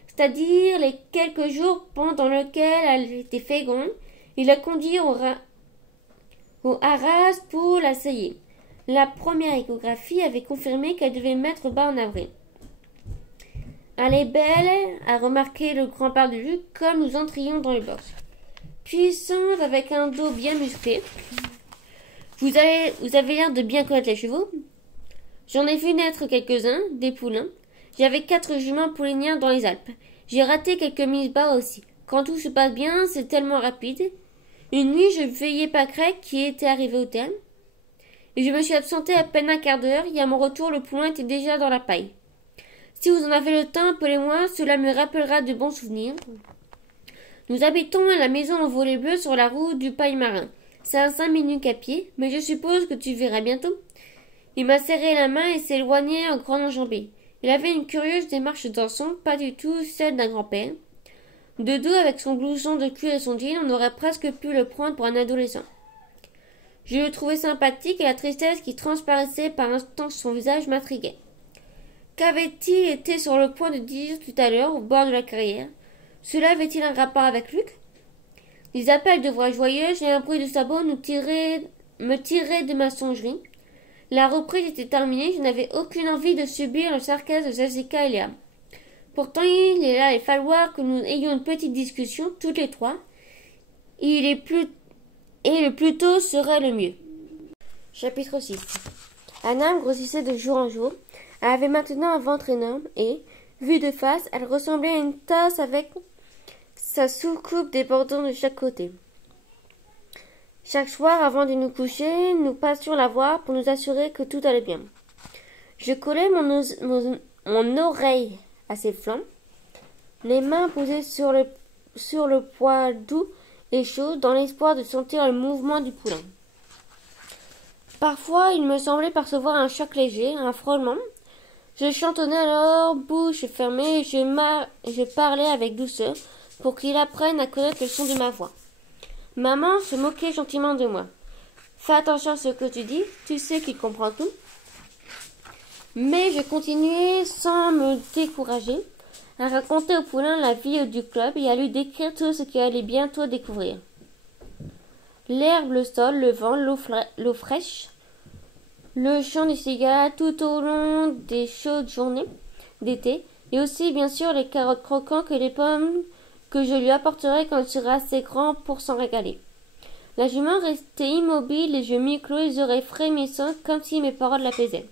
c'est-à-dire les quelques jours pendant lesquels elle était féconde, et la conduire au Arras pour l'assailler. La première échographie avait confirmé qu'elle devait mettre bas en avril. Elle est belle, a remarqué le grand-père de Luc comme nous entrions dans le box. Puissante, avec un dos bien musclé. Vous avez l'air de bien connaître les chevaux. J'en ai vu naître quelques-uns, des poulains. J'avais 4 juments poulinières dans les Alpes. J'ai raté quelques mises bas aussi. Quand tout se passe bien, c'est tellement rapide. Une nuit, je veillais Pâquerette qui était arrivé au terme. Et je me suis absentée à peine un quart d'heure, et à mon retour, le poulain était déjà dans la paille. Si vous en avez le temps, appelez-moi, cela me rappellera de bons souvenirs. Nous habitons à la maison en volet bleu sur la route du Paille-Marin. C'est à 5 minutes à pied, mais je suppose que tu verras bientôt. Il m'a serré la main et s'éloignait en grande enjambée. Il avait une curieuse démarche d'enfant, pas du tout celle d'un grand-père. De dos, avec son blouson de cuir et son jean, on aurait presque pu le prendre pour un adolescent. Je le trouvais sympathique et la tristesse qui transparaissait par instants sur son visage m'intriguait. Qu'avait-il été sur le point de dire tout à l'heure au bord de la carrière? Cela avait-il un rapport avec Luc? Des appels de voix joyeuses et un bruit de sabots me tiraient de ma songerie. La reprise était terminée, je n'avais aucune envie de subir le sarcasme de Jessica et Léa. Pourtant, il allait falloir que nous ayons une petite discussion, toutes les trois. Et le plus tôt serait le mieux. Chapitre 6. Annam grossissait de jour en jour. Elle avait maintenant un ventre énorme et, vue de face, elle ressemblait à une tasse avec sa soucoupe débordant de chaque côté. Chaque soir, avant de nous coucher, nous passions la voir pour nous assurer que tout allait bien. Je collais mon oreille à ses flancs, les mains posées sur le poil doux et chaud, dans l'espoir de sentir le mouvement du poulain. Parfois, il me semblait percevoir un choc léger, un frôlement. Je chantonnais alors, bouche fermée, et je parlais avec douceur pour qu'il apprenne à connaître le son de ma voix. Maman se moquait gentiment de moi. « Fais attention à ce que tu dis, tu sais qu'il comprend tout. » Mais je continuais sans me décourager à raconter au poulain la vie du club et à lui décrire tout ce qu'il allait bientôt découvrir. L'herbe, le sol, le vent, l'eau fraîche, le chant du cigare tout au long des chaudes journées d'été, et aussi bien sûr les carottes croquantes que les pommes que je lui apporterai quand il sera assez grand pour s'en régaler. La jument restait immobile, les yeux mi-clos, les oreilles frémissantes, comme si mes paroles l'apaisaient.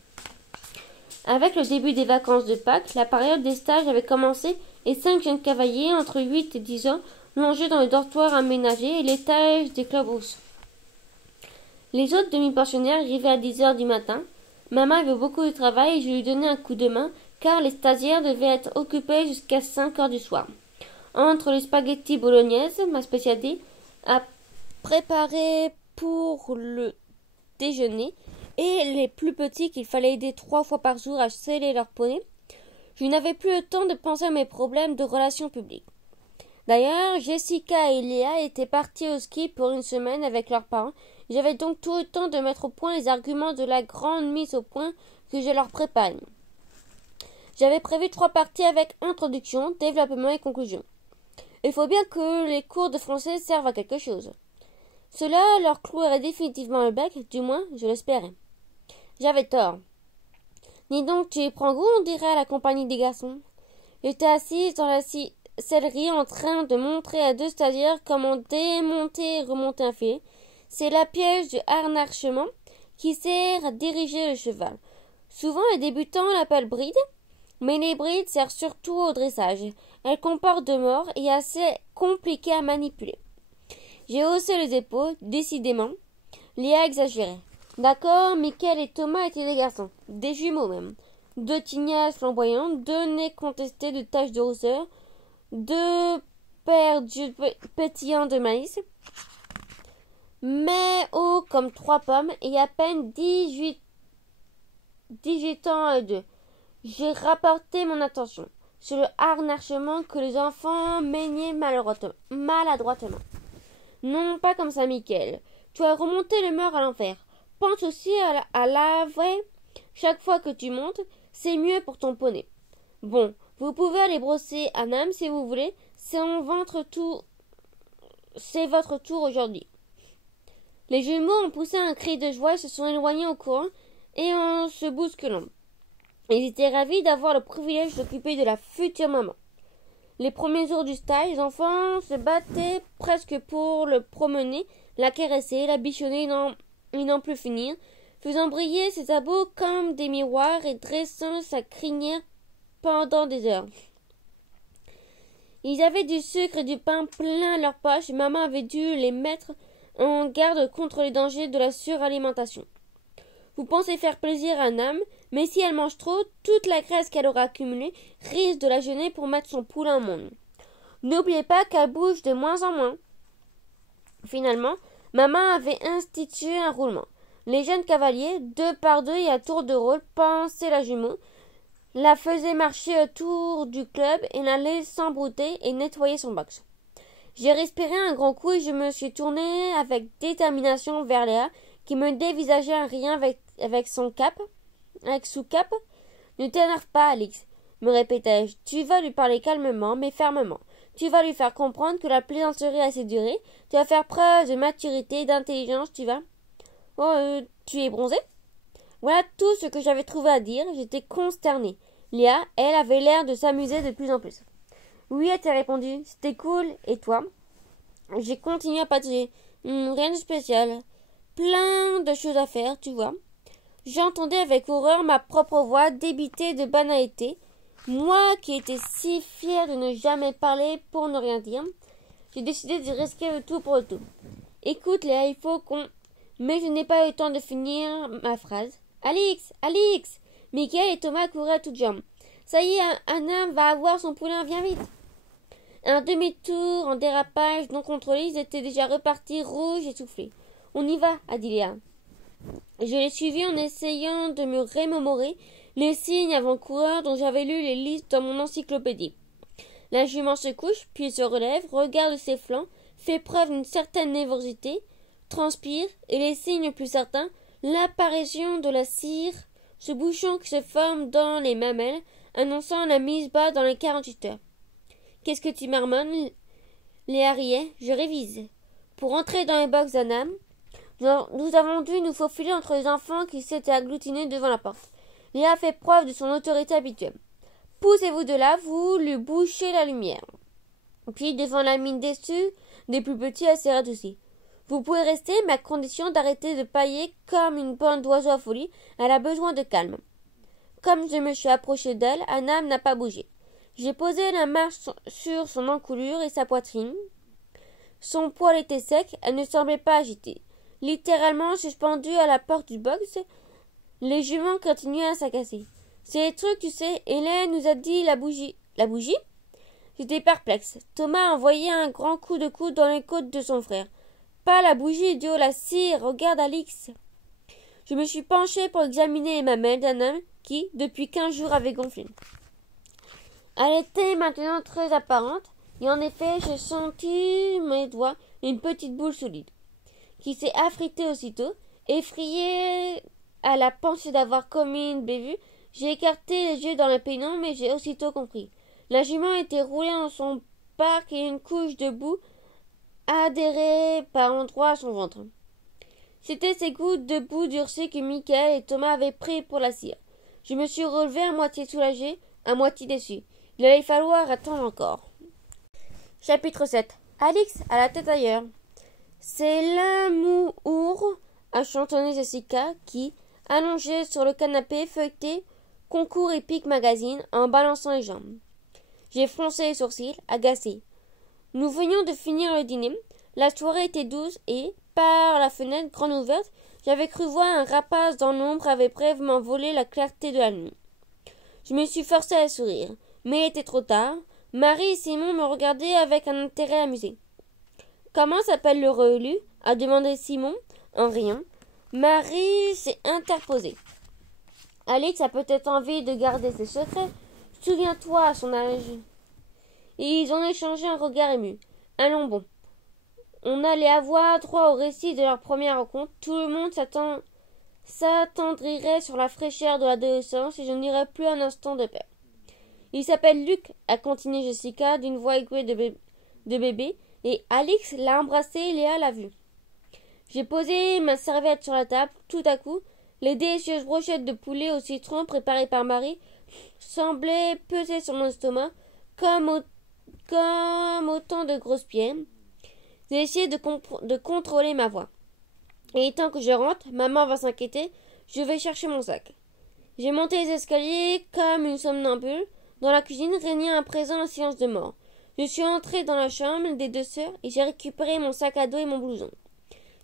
Avec le début des vacances de Pâques, la période des stages avait commencé et 5 jeunes cavaliers, entre 8 et 10 ans, longeaient dans le dortoir aménagé et l'étage des clubs rousses. Les autres demi-pensionnaires arrivaient à 10 heures du matin. Maman avait beaucoup de travail et je lui donnais un coup de main, car les stagiaires devaient être occupés jusqu'à 5 heures du soir. Entre les spaghettis bolognaises, ma spécialité, à préparer pour le déjeuner, et les plus petits qu'il fallait aider 3 fois par jour à sceller leur poney, je n'avais plus le temps de penser à mes problèmes de relations publiques. D'ailleurs, Jessica et Léa étaient parties au ski pour une semaine avec leurs parents. J'avais donc tout le temps de mettre au point les arguments de la grande mise au point que je leur préparais. J'avais prévu 3 parties avec introduction, développement et conclusion. Il faut bien que les cours de français servent à quelque chose. Cela leur clouerait définitivement le bec, du moins, je l'espérais. J'avais tort. Dis donc, tu y prends goût, on dirait, à la compagnie des garçons. J'étais assise dans la sellerie en train de montrer à 2 stagiaires comment démonter et remonter un fil. C'est la pièce du harnachement qui sert à diriger le cheval. Souvent, les débutants l'appellent bride, mais les brides servent surtout au dressage. Elle comporte de mort et est assez compliquée à manipuler. J'ai haussé les épaules, décidément. Léa exagérait. D'accord, Mickaël et Thomas étaient des garçons, des jumeaux même. 2 tignasses flamboyantes, 2 nez contestés de taches de rousseur, 2 paires d'yeux pétillants de maïs, mais hauts comme 3 pommes et à peine 18 ans à eux deux. J'ai rapporté mon attention. sur le harnachement que les enfants meignaient maladroitement. Non, pas comme ça, Michael. Tu as remonté le mort à l'enfer. Pense aussi à la vraie. Chaque fois que tu montes, c'est mieux pour ton poney. Bon, vous pouvez aller brosser Anam si vous voulez. C'est votre tour aujourd'hui. Les jumeaux ont poussé un cri de joie et se sont éloignés au courant et en se bousculant. Ils étaient ravis d'avoir le privilège d'occuper de la future maman. Les premiers jours du stage, les enfants se battaient presque pour le promener, la caresser, la bichonner et n'en plus finir, faisant briller ses sabots comme des miroirs et dressant sa crinière pendant des heures. Ils avaient du sucre et du pain plein leurs poches et maman avait dû les mettre en garde contre les dangers de la suralimentation. Vous pensez faire plaisir à Nam, mais si elle mange trop, toute la graisse qu'elle aura accumulée risque de la gêner pour mettre son poulain au monde. N'oubliez pas qu'elle bouge de moins en moins. Finalement, maman avait institué un roulement. Les jeunes cavaliers, 2 par 2 et à tour de rôle, pensaient la jumeau, la faisaient marcher autour du club et la laissaient s'embrouter et nettoyer son box. J'ai respiré un grand coup et je me suis tournée avec détermination vers Léa, qui me dévisageait un rien avec sous-cap. Ne t'énerve pas, Alix, me répétai-je. Tu vas lui parler calmement, mais fermement. Tu vas lui faire comprendre que la plaisanterie a assez duré. Tu vas faire preuve de maturité et d'intelligence, tu vas. Oh, tu es bronzée? Voilà tout ce que j'avais trouvé à dire. J'étais consternée. Léa, elle, avait l'air de s'amuser de plus en plus. Oui, elle-t-elle répondu. C'était cool. Et toi? J'ai continué à patauger. Rien de spécial. Plein de choses à faire, tu vois. J'entendais avec horreur ma propre voix débitée de banalité. Moi qui étais si fière de ne jamais parler pour ne rien dire, j'ai décidé de risquer le tout pour le tout. Écoute, Léa, il faut qu'on... Mais je n'ai pas eu le temps de finir ma phrase. Alix, Alix! Michael et Thomas couraient à toutes jambes. Ça y est, Anna va avoir son poulain, viens vite! Un demi-tour en dérapage non contrôlé, ils étaient déjà repartis rouges et soufflés. On y va, a dit Léa. Je l'ai suivi en essayant de me remémorer les signes avant-coureurs dont j'avais lu les listes dans mon encyclopédie. La jument se couche, puis se relève, regarde ses flancs, fait preuve d'une certaine nervosité, transpire, et les signes plus certains, l'apparition de la cire, ce bouchon qui se forme dans les mamelles, annonçant la mise bas dans les 48 heures. Qu'est-ce que tu marmonnes? Léa riait. Je révise. Pour entrer dans les box d'Anam, nous avons dû nous faufiler entre les enfants qui s'étaient agglutinés devant la porte. Léa fait preuve de son autorité habituelle. Poussez-vous de là, vous lui bouchez la lumière. Puis, devant la mine déçue des plus petits, elle s'est radoucie. Vous pouvez rester, mais à condition d'arrêter de pailler comme une bande d'oiseaux à folie. Elle a besoin de calme. Comme je me suis approchée d'elle, Anam n'a pas bougé. J'ai posé la main sur son encolure et sa poitrine. Son poil était sec, elle ne semblait pas agitée. Littéralement suspendue à la porte du box, les juments continuaient à s'agacer. C'est les trucs, tu sais, Hélène nous a dit la bougie. La bougie? J'étais perplexe. Thomas a envoyé un grand coup de coude dans les côtes de son frère. Pas la bougie, idiot, la cire, regarde Alix. Je me suis penchée pour examiner les mamelles d'un homme qui, depuis 15 jours, avait gonflé. Elle était maintenant très apparente, et en effet, j'ai senti mes doigts une petite boule solide, qui s'est affritée aussitôt. Effrayée à la pensée d'avoir commis une bévue, j'ai écarté les yeux dans la pénombre, mais j'ai aussitôt compris. La jument était roulée dans son parc et une couche de boue adhérait par endroits à son ventre. C'étaient ces gouttes de boue durcie que Michael et Thomas avaient pris pour la cire. Je me suis relevée à moitié soulagée, à moitié déçue. Il allait falloir attendre encore. Chapitre 7. Alix a la tête ailleurs. C'est l'amour, a chantonné Jessica, qui, allongée sur le canapé, feuilletait Concours épique magazine en balançant les jambes. J'ai froncé les sourcils, agacée. Nous venions de finir le dîner. La soirée était douce et, par la fenêtre grande ouverte, j'avais cru voir un rapace dans l'ombre avait brièvement volé la clarté de la nuit. Je me suis forcée à sourire, mais il était trop tard. Marie et Simon me regardaient avec un intérêt amusé. « Comment s'appelle le relu ?» a demandé Simon, en riant. Marie s'est interposée. « Alix a peut-être envie de garder ses secrets. Souviens-toi à son âge. Et ils ont échangé un regard ému. Allons bon. On allait avoir droit au récit de leur première rencontre. Tout le monde s'attendrirait sur la fraîcheur de l'adolescence et je n'irais plus un instant de paix. Il s'appelle Luc, a continué Jessica d'une voix écouée de bébé, et Alix l'a embrassé et Léa l'a vu. J'ai posé ma serviette sur la table. Tout à coup, les délicieuses brochettes de poulet au citron préparées par Marie semblaient peser sur mon estomac comme autant de grosses pierres. J'ai essayé de contrôler ma voix. Et tant que je rentre, maman va s'inquiéter, je vais chercher mon sac. J'ai monté les escaliers comme une somnambule. Dans la cuisine régnait à présent un silence de mort. Je suis entrée dans la chambre des deux sœurs et j'ai récupéré mon sac à dos et mon blouson.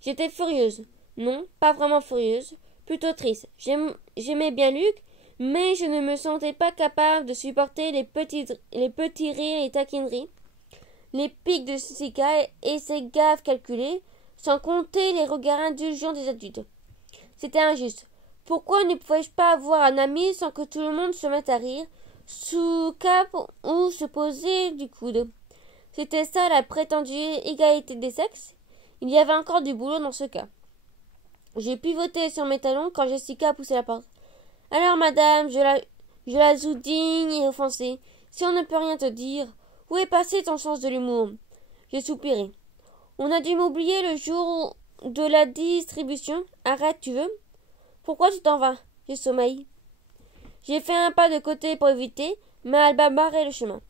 J'étais furieuse. Non, pas vraiment furieuse, plutôt triste. J'aimais bien Luc, mais je ne me sentais pas capable de supporter les petits rires et taquineries, les pics de Jessica et ses gaffes calculées, sans compter les regards indulgents des adultes. C'était injuste. Pourquoi ne pouvais-je pas avoir un ami sans que tout le monde se mette à rire, sous cap ou se poser du coude? C'était ça la prétendue égalité des sexes? Il y avait encore du boulot dans ce cas. J'ai pivoté sur mes talons quand Jessica a poussé la porte. Alors, madame, je la joue digne et offensée. Si on ne peut rien te dire, où est passé ton sens de l'humour? J'ai soupiré. On a dû m'oublier le jour de la distribution. Arrête, tu veux? Pourquoi tu t'en vas? J'ai sommeil. J'ai fait un pas de côté pour éviter, mais elle m'a barré le chemin.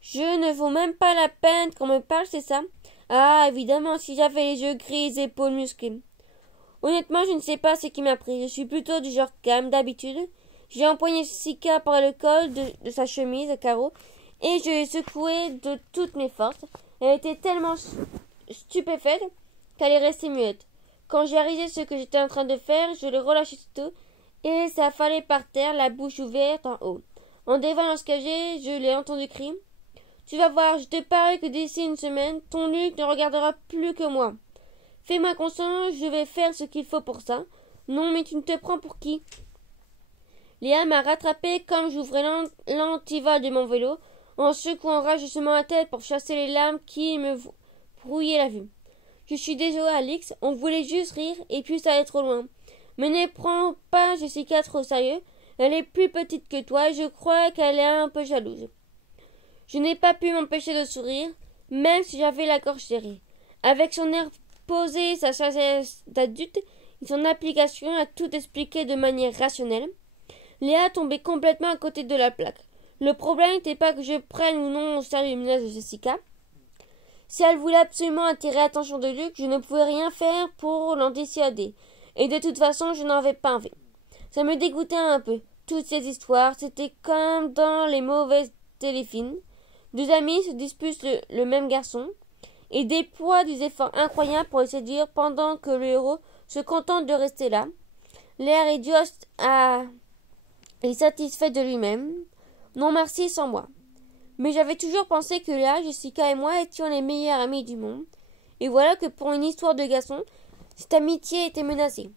Je ne vaux même pas la peine qu'on me parle, c'est ça? Ah, évidemment, si j'avais les yeux gris, les épaules musclées. Honnêtement, je ne sais pas ce qui m'a pris. Je suis plutôt du genre calme d'habitude. J'ai empoigné Jessica par le col de sa chemise à carreaux et je l'ai secouée de toutes mes forces. Elle était tellement stupéfaite qu'elle est restée muette. Quand j'ai réalisé ce que j'étais en train de faire, je l'ai relâché aussitôt et ça fallait par terre, la bouche ouverte en haut. En dévalant l'escalier, je l'ai entendu crier. Tu vas voir, je te parie que d'ici une semaine, ton Luc ne regardera plus que moi. Fais-moi confiance, je vais faire ce qu'il faut pour ça. Non, mais tu ne te prends pour qui? Léa m'a rattrapé comme j'ouvrais l'antivol de mon vélo, en secouant rageusement la tête pour chasser les larmes qui me brouillaient la vue. Je suis désolée, Alix, on voulait juste rire, et puis ça allait trop loin. Mais ne prends pas Jessica trop au sérieux. Elle est plus petite que toi, et je crois qu'elle est un peu jalouse. Je n'ai pas pu m'empêcher de sourire, même si j'avais la gorge serrée. Avec son air posé, sa sagesse d'adulte et son application à tout expliquer de manière rationnelle, Léa tombait complètement à côté de la plaque. Le problème n'était pas que je prenne ou non au sérieux les menaces de Jessica. Si elle voulait absolument attirer l'attention de Luc, je ne pouvais rien faire pour l'en dissuader. Et de toute façon, je n'en avais pas envie. Ça me dégoûtait un peu. Toutes ces histoires, c'était comme dans les mauvais téléfilms. Deux amis se disputent le même garçon et déploient des efforts incroyables pour le séduire pendant que le héros se contente de rester là, l'air idiot et satisfait de lui-même. Non merci sans moi. Mais j'avais toujours pensé que là, Jessica et moi étions les meilleurs amis du monde. Et voilà que pour une histoire de garçon, cette amitié était menacée.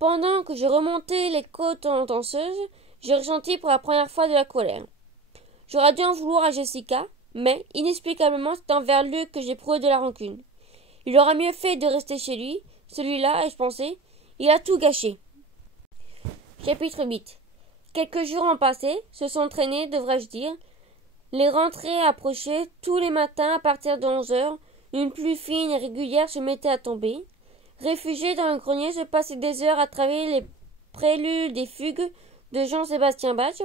Pendant que je remontais les côtes danseuses, j'ai ressenti pour la première fois de la colère. J'aurais dû en vouloir à Jessica, mais, inexplicablement, c'est envers Luc que j'éprouvais de la rancune. Il aurait mieux fait de rester chez lui, celui-là, ai-je pensé. Il a tout gâché. Chapitre 8. Quelques jours ont passé, se sont traînés, devrais-je dire. Les rentrées approchaient. Tous les matins, à partir de 11h, une pluie fine et régulière se mettait à tomber. Réfugié dans le grenier, je passais des heures à travailler les préludes des fugues de Jean-Sébastien Bach,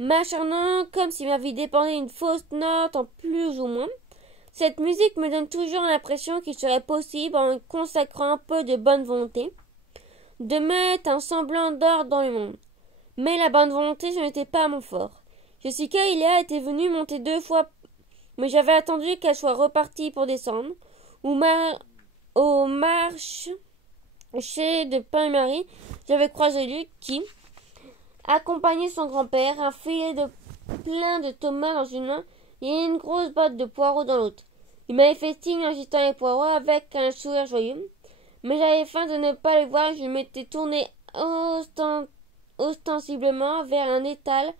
m'acharnant comme si ma vie dépendait d'une fausse note en plus ou moins. Cette musique me donne toujours l'impression qu'il serait possible, en consacrant un peu de bonne volonté, de mettre un semblant d'ordre dans le monde. Mais la bonne volonté, ce n'était pas mon fort. Jessica et Léa étaient venues monter 2 fois, mais j'avais attendu qu'elle soit repartie pour descendre, au marché de Pain-et-Marie, j'avais croisé Luc qui accompagnait son grand-père, un filet plein de tomates dans une main et une grosse botte de poireaux dans l'autre. Il m'avait fait signe en agitant les poireaux avec un sourire joyeux, mais j'avais faim de ne pas les voir et je m'étais tournée ostensiblement vers un étal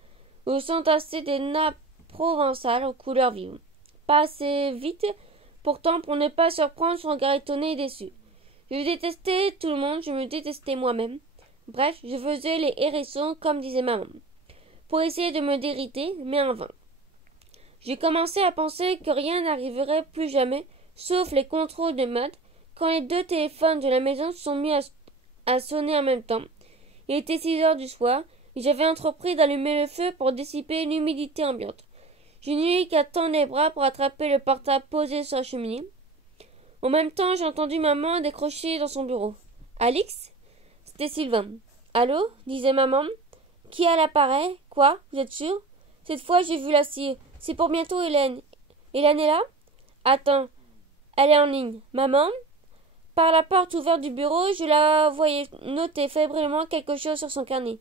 où sont tassées des nappes provençales aux couleurs vives. Pas assez vite, pourtant, pour ne pas surprendre son regard étonné et déçu. Je détestais tout le monde, je me détestais moi-même. Bref, je faisais les hérissons, comme disait maman, pour essayer de me dériter, mais en vain. J'ai commencé à penser que rien n'arriverait plus jamais, sauf les contrôles de maths, quand les 2 téléphones de la maison se sont mis à sonner en même temps. Il était 6 heures du soir, et j'avais entrepris d'allumer le feu pour dissiper l'humidité ambiante. Je n'eus qu'à tendre les bras pour attraper le portable posé sur la cheminée. En même temps, j'ai entendu maman décrocher dans son bureau. « Alix ?» C'était Sylvain. « Allô ?» disait maman. « Qui a l'appareil ? Quoi ? Vous êtes sûr ? Cette fois, j'ai vu la cire. C'est pour bientôt, Hélène. Hélène est là ? Attends, elle est en ligne. Maman ? Par la porte ouverte du bureau, je la voyais noter fébrilement quelque chose sur son carnet.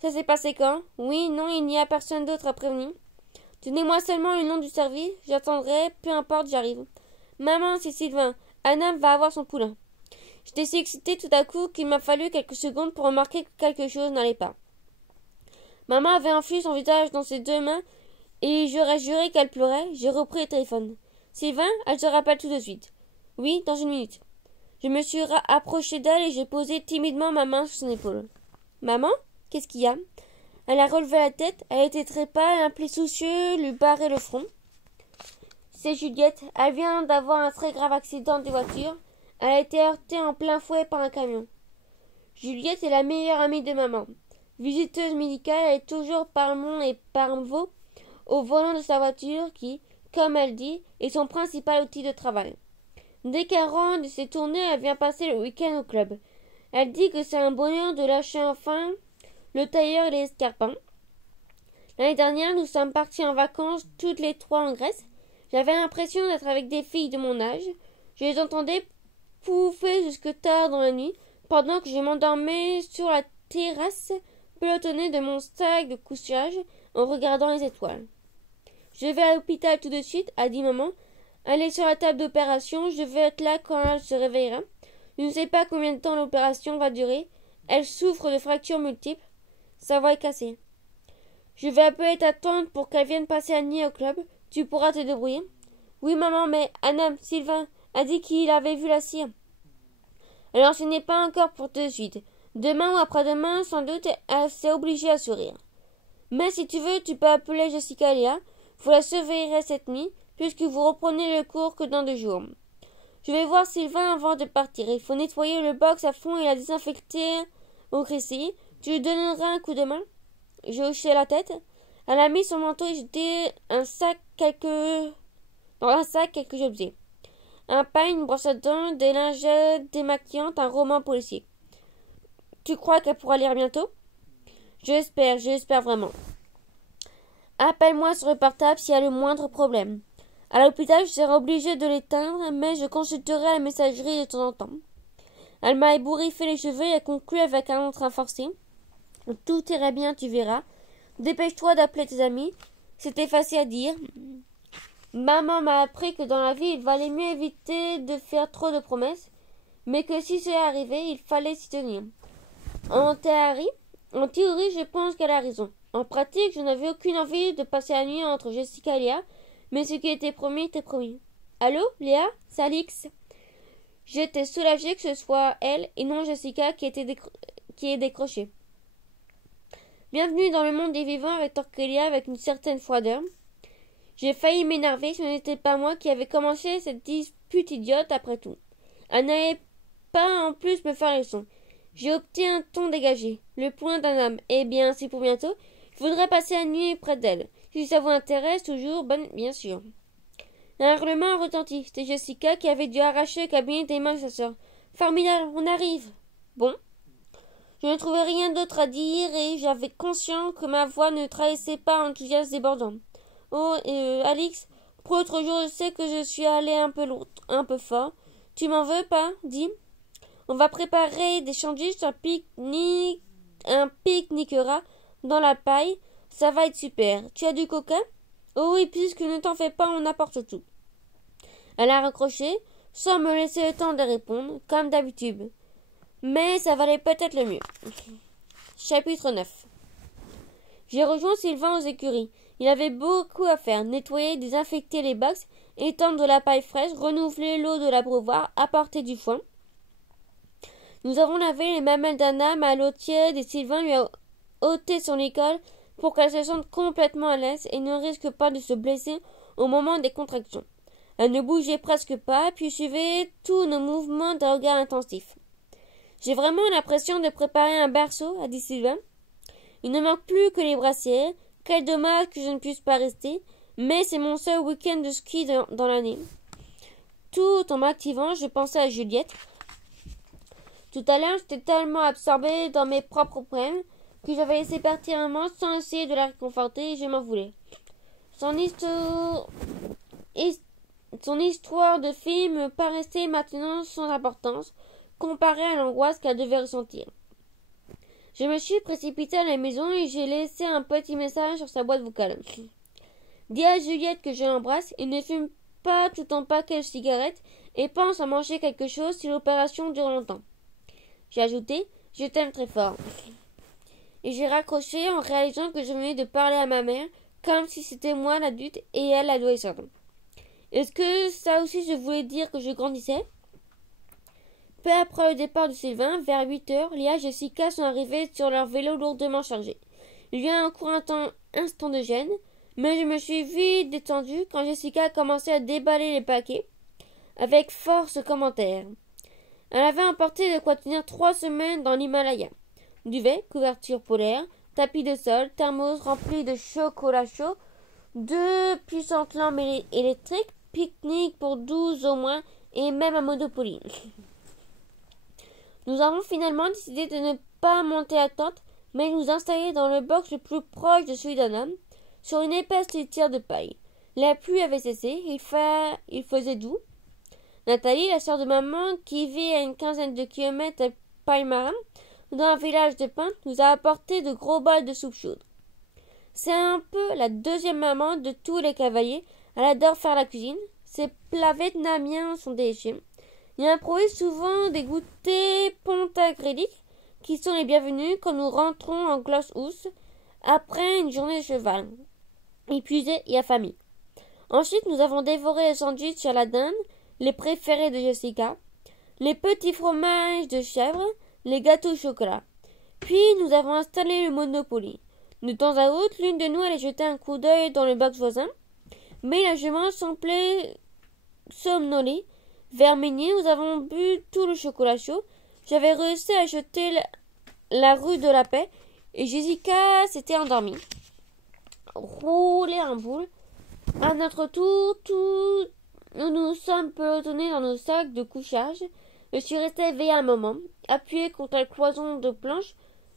Ça s'est passé quand ? Oui, non, il n'y a personne d'autre à prévenir. Donnez-moi seulement le nom du service, j'attendrai, peu importe, j'arrive. Maman, c'est Sylvain. Anna va avoir son poulain. J'étais si excitée tout à coup qu'il m'a fallu quelques secondes pour remarquer que quelque chose n'allait pas. Maman avait enfui son visage dans ses 2 mains et j'aurais juré qu'elle pleurait. J'ai repris le téléphone. Sylvain, elle se rappelle tout de suite. Oui, dans 1 minute. Je me suis approchée d'elle et j'ai posé timidement ma main sur son épaule. Maman, qu'est-ce qu'il y a ? Elle a relevé la tête, elle était très pâle, un pli soucieux lui barrait le front. C'est Juliette, elle vient d'avoir un très grave accident de voiture. Elle a été heurtée en plein fouet par un camion. Juliette est la meilleure amie de maman. Visiteuse médicale, elle est toujours par Mont et par Vaux au volant de sa voiture qui, comme elle dit, est son principal outil de travail. Dès qu'elle rentre de ses tournées, elle vient passer le week-end au club. Elle dit que c'est un bonheur de lâcher enfin le tailleur et les escarpins. L'année dernière, nous sommes partis en vacances toutes les 3 en Grèce. J'avais l'impression d'être avec des filles de mon âge. Je les entendais pouffer jusque tard dans la nuit, pendant que je m'endormais sur la terrasse, pelotonnée de mon sac de couchage, en regardant les étoiles. Je vais à l'hôpital tout de suite, a dit maman. Elle est sur la table d'opération, je vais être là quand elle se réveillera. Je ne sais pas combien de temps l'opération va durer. Elle souffre de fractures multiples. Sa voix est cassée. Je vais appeler ta tante pour qu'elle vienne passer la nuit au club. Tu pourras te débrouiller. Oui, maman, mais Anna, Sylvain a dit qu'il avait vu la cire. Alors ce n'est pas encore pour tout de suite. Demain ou après-demain, sans doute, elle s'est obligée à sourire. Mais si tu veux, tu peux appeler Jessica et Léa. Vous la surveillerez cette nuit, puisque vous reprenez le cours que dans 2 jours. Je vais voir Sylvain avant de partir. Il faut nettoyer le box à fond et la désinfecter au Chrissy. Tu lui donneras un coup de main? J'ai hoché la tête. Elle a mis son manteau et jeté dans un sac quelques objets. Un pain, une brosse à dents, des lingettes démaquillantes, un roman policier. Tu crois qu'elle pourra lire bientôt? J'espère vraiment. Appelle-moi sur le portable s'il y a le moindre problème. À l'hôpital, je serai obligée de l'éteindre, mais je consulterai la messagerie de temps en temps. Elle m'a ébouriffé les cheveux et a conclu avec un entrain forcé. Tout irait bien, tu verras. Dépêche-toi d'appeler tes amis. C'était facile à dire. Maman m'a appris que dans la vie, il valait mieux éviter de faire trop de promesses, mais que si c'est arrivé, il fallait s'y tenir. En théorie, je pense qu'elle a raison. En pratique, je n'avais aucune envie de passer la nuit entre Jessica et Léa, mais ce qui était promis était promis. Allô, Léa? C'est Alix. J'étais soulagée que ce soit elle et non Jessica qui ait décroché. Bienvenue dans le monde des vivants avec Torquelia avec une certaine froideur. J'ai failli m'énerver, ce n'était pas moi qui avais commencé cette dispute idiote après tout. Elle n'allait pas en plus me faire leçon. J'ai opté un ton dégagé, le point d'un âme. Eh bien, c'est pour bientôt. Je voudrais passer la nuit près d'elle. Si ça vous intéresse, toujours, bien sûr. Un hurlement retentit. C'était Jessica qui avait dû arracher le cabinet des mains de sa sœur. Formidable, on arrive. Bon. Je ne trouvais rien d'autre à dire et j'avais conscience que ma voix ne trahissait pas un enthousiasme débordant. Oh, Alix, pour l'autre jour, je sais que je suis allée un peu fort. Tu m'en veux pas? Dis. On va préparer des sandwichs, un pique-niquera dans la paille. Ça va être super. Tu as du coca? Oh oui, puisque ne t'en fais pas, on apporte tout. Elle a raccroché, sans me laisser le temps de répondre, comme d'habitude. Mais ça valait peut-être le mieux. Chapitre 9. J'ai rejoint Sylvain aux écuries. Il avait beaucoup à faire, nettoyer, désinfecter les box, étendre de la paille fraîche, renouveler l'eau de l'abreuvoir, apporter du foin. Nous avons lavé les mamelles d'Anna à l'eau tiède et Sylvain lui a ôté son école pour qu'elle se sente complètement à l'aise et ne risque pas de se blesser au moment des contractions. Elle ne bougeait presque pas, puis suivait tous nos mouvements d'un regard intensif. J'ai vraiment l'impression de préparer un berceau, a dit Sylvain. Il ne manque plus que les brassières. Quel dommage que je ne puisse pas rester, mais c'est mon seul week-end de ski dans l'année. Tout en m'activant, je pensais à Juliette. Tout à l'heure, j'étais tellement absorbée dans mes propres problèmes que j'avais laissé partir un moment sans essayer de la réconforter et je m'en voulais. Son histoire de fille me paraissait maintenant sans importance, comparée à l'angoisse qu'elle devait ressentir. Je me suis précipitée à la maison et j'ai laissé un petit message sur sa boîte vocale. Dis à Juliette que je l'embrasse et ne fume pas tout en paquet de cigarettes et pense à manger quelque chose si l'opération dure longtemps. J'ai ajouté « Je t'aime très fort ». Et j'ai raccroché en réalisant que je venais de parler à ma mère comme si c'était moi l'adulte et elle l'adolescente. Est-ce que ça aussi je voulais dire que je grandissais? Peu après le départ de Sylvain, vers 8 heures, Léa et Jessica sont arrivées sur leur vélo lourdement chargé. Il y a eu un court instant de gêne, mais je me suis vite détendue quand Jessica a commencé à déballer les paquets avec force commentaire. Elle avait emporté de quoi tenir 3 semaines dans l'Himalaya. Duvet, couverture polaire, tapis de sol, thermos rempli de chocolat chaud, 2 puissantes lampes électriques, pique-nique pour 12 au moins, et même un Monopoly. Nous avons finalement décidé de ne pas monter à tente, mais nous installer dans le box le plus proche de celui d'Anna, sur une épaisse litière de paille. La pluie avait cessé, il faisait doux. Nathalie, la sœur de maman, qui vit à une quinzaine de kilomètres à Palmarin, dans un village de peintres, nous a apporté de gros bols de soupe chaude. C'est un peu la deuxième maman de tous les cavaliers. Elle adore faire la cuisine. Ses plats vietnamiens sont délicieux. Il improvise souvent des goûters pontagrédiques qui sont les bienvenus quand nous rentrons en Glosshouse après une journée de cheval, épuisés et affamés. Ensuite, nous avons dévoré les sandwichs sur la dinde, les préférés de Jessica, les petits fromages de chèvre, les gâteaux au chocolat. Puis, nous avons installé le Monopoly. De temps à autre, l'une de nous allait jeter un coup d'œil dans le box voisin, mais la jument semblait somnoler. Vers minuit, nous avons bu tout le chocolat chaud. J'avais réussi à acheter la rue de la Paix et Jessica s'était endormie. Rouler en boule. À notre tour, nous nous sommes pelotonnés dans nos sacs de couchage. Je suis restée éveillée un moment, appuyée contre la cloison de planches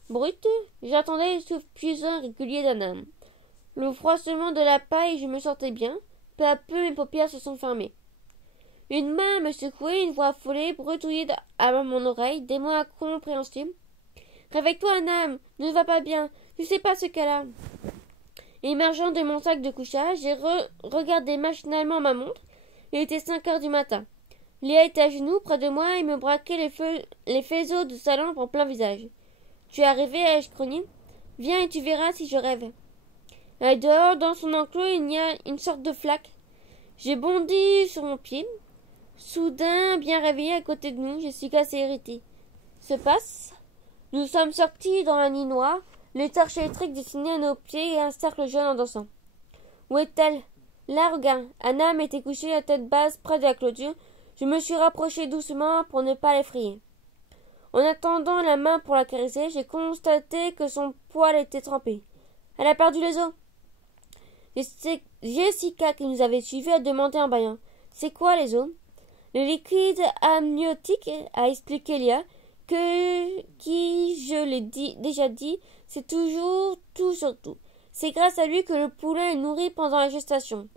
brute. J'attendais le souffle puissant et régulier d'Anna. Le froissement de la paille, je me sentais bien. Peu à peu, mes paupières se sont fermées. Une main me secouait, une voix affolée bredouillait à mon oreille, des mots incompréhensibles. « Réveille-toi, Anna, ne va pas bien, tu sais pas ce qu'elle a. » Émergeant de mon sac de couchage, j'ai regardé machinalement ma montre. Il était 5 heures du matin. Léa était à genoux près de moi et me braquait les faisceaux de sa lampe en plein visage. « Tu es arrivé, ai-je grogné. Viens et tu verras si je rêve. » Et dehors, dans son enclos, il y a une sorte de flaque. J'ai bondi sur mon pied. Soudain, bien réveillée à côté de nous, Jessica s'est irritée. Se passe? Nous sommes sortis dans la nuit noire, les torches électriques dessinaient à nos pieds et un cercle jaune en dansant. Où est-elle? Là, regarde. Anna m'était couchée la tête basse près de la clôture. Je me suis rapprochée doucement pour ne pas l'effrayer. En attendant la main pour la caresser, j'ai constaté que son poil était trempé. Elle a perdu les os. Jessica, qui nous avait suivis, a demandé en bâillant. C'est quoi les os? Le liquide amniotique, a expliqué Léa, je l'ai déjà dit, c'est toujours tout sur tout. C'est grâce à lui que le poulet est nourri pendant la gestation.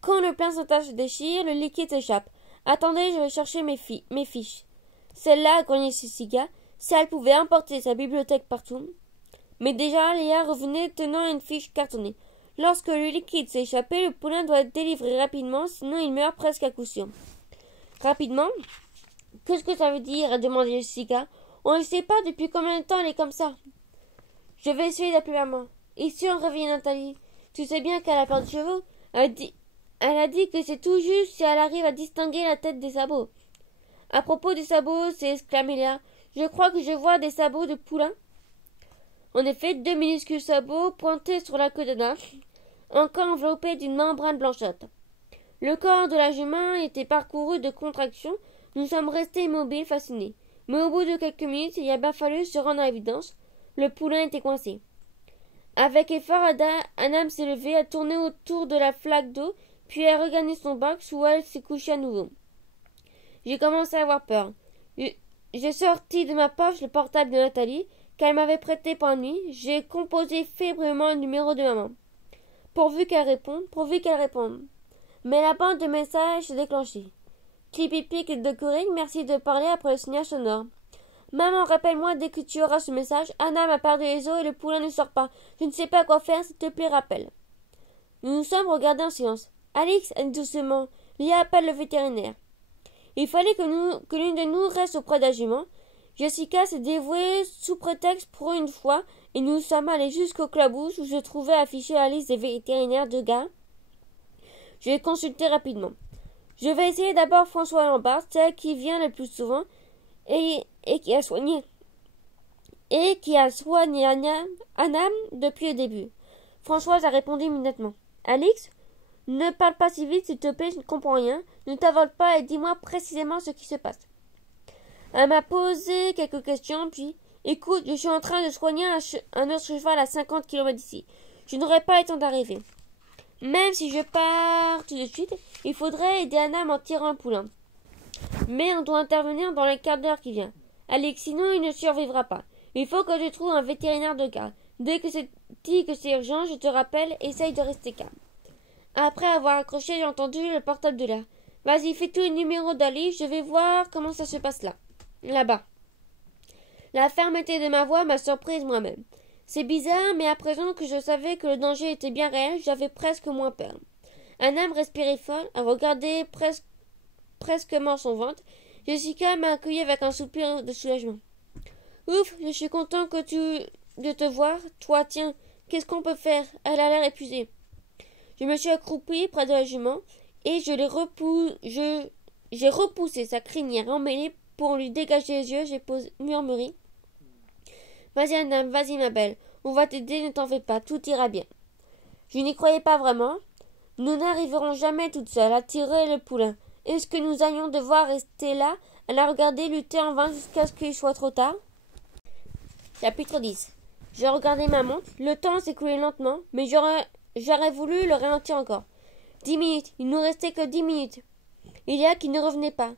Quand le placenta se déchire, le liquide s'échappe. Attendez, je vais chercher mes fiches. Celle-là, grognait Jessica, si elle pouvait emporter sa bibliothèque partout. Mais déjà, Léa revenait tenant une fiche cartonnée. Lorsque le liquide s'est échappé, le poulain doit être délivré rapidement, sinon il meurt presque à coup sûr. Rapidement? Qu'est-ce que ça veut dire? A demandé Jessica. On ne sait pas depuis combien de temps elle est comme ça. Je vais essayer d'appeler maman. Ici on revient Nathalie. Tu sais bien qu'elle a peur de chevaux. Elle a dit que c'est tout juste si elle arrive à distinguer la tête des sabots. À propos des sabots, s'exclamait Léa, je crois que je vois des sabots de poulain. En effet, 2 minuscules sabots pointaient sur la queue d'Anna, encore enveloppés d'une membrane blanchâtre. Le corps de la jument était parcouru de contractions. Nous sommes restés immobiles, fascinés. Mais au bout de quelques minutes, il a bien fallu se rendre à l'évidence. Le poulain était coincé. Avec effort, Anam s'est levée, a tourné autour de la flaque d'eau, puis a regagné son box où elle s'est couchée à nouveau. J'ai commencé à avoir peur. J'ai sorti de ma poche le portable de Nathalie, qu'elle m'avait prêté pour la nuit. J'ai composé fébrilement le numéro de maman. Pourvu qu'elle réponde. Mais la bande de messages s'est déclenchée. Clip-pic de Corinne, merci de parler après le signal sonore. Maman, rappelle-moi dès que tu auras ce message. Anna m'a perdu les os et le poulain ne sort pas. Je ne sais pas quoi faire, s'il te plaît, rappelle. Nous nous sommes regardés en silence. Alix, a dit doucement, Léa appelle le vétérinaire. Il fallait que l'une de nous reste auprès de la jument. Jessica s'est dévouée sous prétexte pour une fois, et nous sommes allés jusqu'au clabousse où je trouvais affichée la liste des vétérinaires de gars. Je l'ai consulté rapidement. Je vais essayer d'abord François Lambert, celle qui vient le plus souvent, et qui a soigné Anam depuis le début. Françoise a répondu immédiatement. Alix, ne parle pas si vite, s'il te plaît, je ne comprends rien. Ne t'avale pas et dis-moi précisément ce qui se passe. Elle m'a posé quelques questions, puis écoute, je suis en train de soigner un autre cheval à 50 km d'ici. Je n'aurai pas le temps d'arriver. Même si je pars tout de suite, il faudrait aider Anam en tirant le poulain. Mais on doit intervenir dans le quart d'heure qui vient. Alix, sinon il ne survivra pas. Il faut que je trouve un vétérinaire de garde. Dès que c'est dit que c'est urgent, je te rappelle, essaye de rester calme. Après avoir accroché, j'ai entendu le portable de Léa. Vas-y, fais tout le numéro d'Ali, je vais voir comment ça se passe là-bas. La fermeté de ma voix m'a surprise moi-même. C'est bizarre, mais à présent que je savais que le danger était bien réel, j'avais presque moins peur. Anam respirait fort, a regardé presquement son ventre. Jessica m'a accueilli avec un soupir de soulagement. Ouf, je suis content de te voir. Toi, tiens, qu'est-ce qu'on peut faire? Elle a l'air épuisée. Je me suis accroupie près de la jument et j'ai repoussé sa crinière emmêlée pour lui dégager les yeux. J'ai murmuré. Vas-y, Anam, vas-y, ma belle. On va t'aider, ne t'en fais pas, tout ira bien. Je n'y croyais pas vraiment. Nous n'arriverons jamais toutes seules à tirer le poulain. Est-ce que nous allions devoir rester là, à la regarder lutter en vain jusqu'à ce qu'il soit trop tard? Chapitre 10. J'ai regardé ma montre. Le temps s'écoulait lentement, mais j'aurais voulu le ralentir encore. 10 minutes. Il nous restait que 10 minutes. Il y a qui ne revenait pas.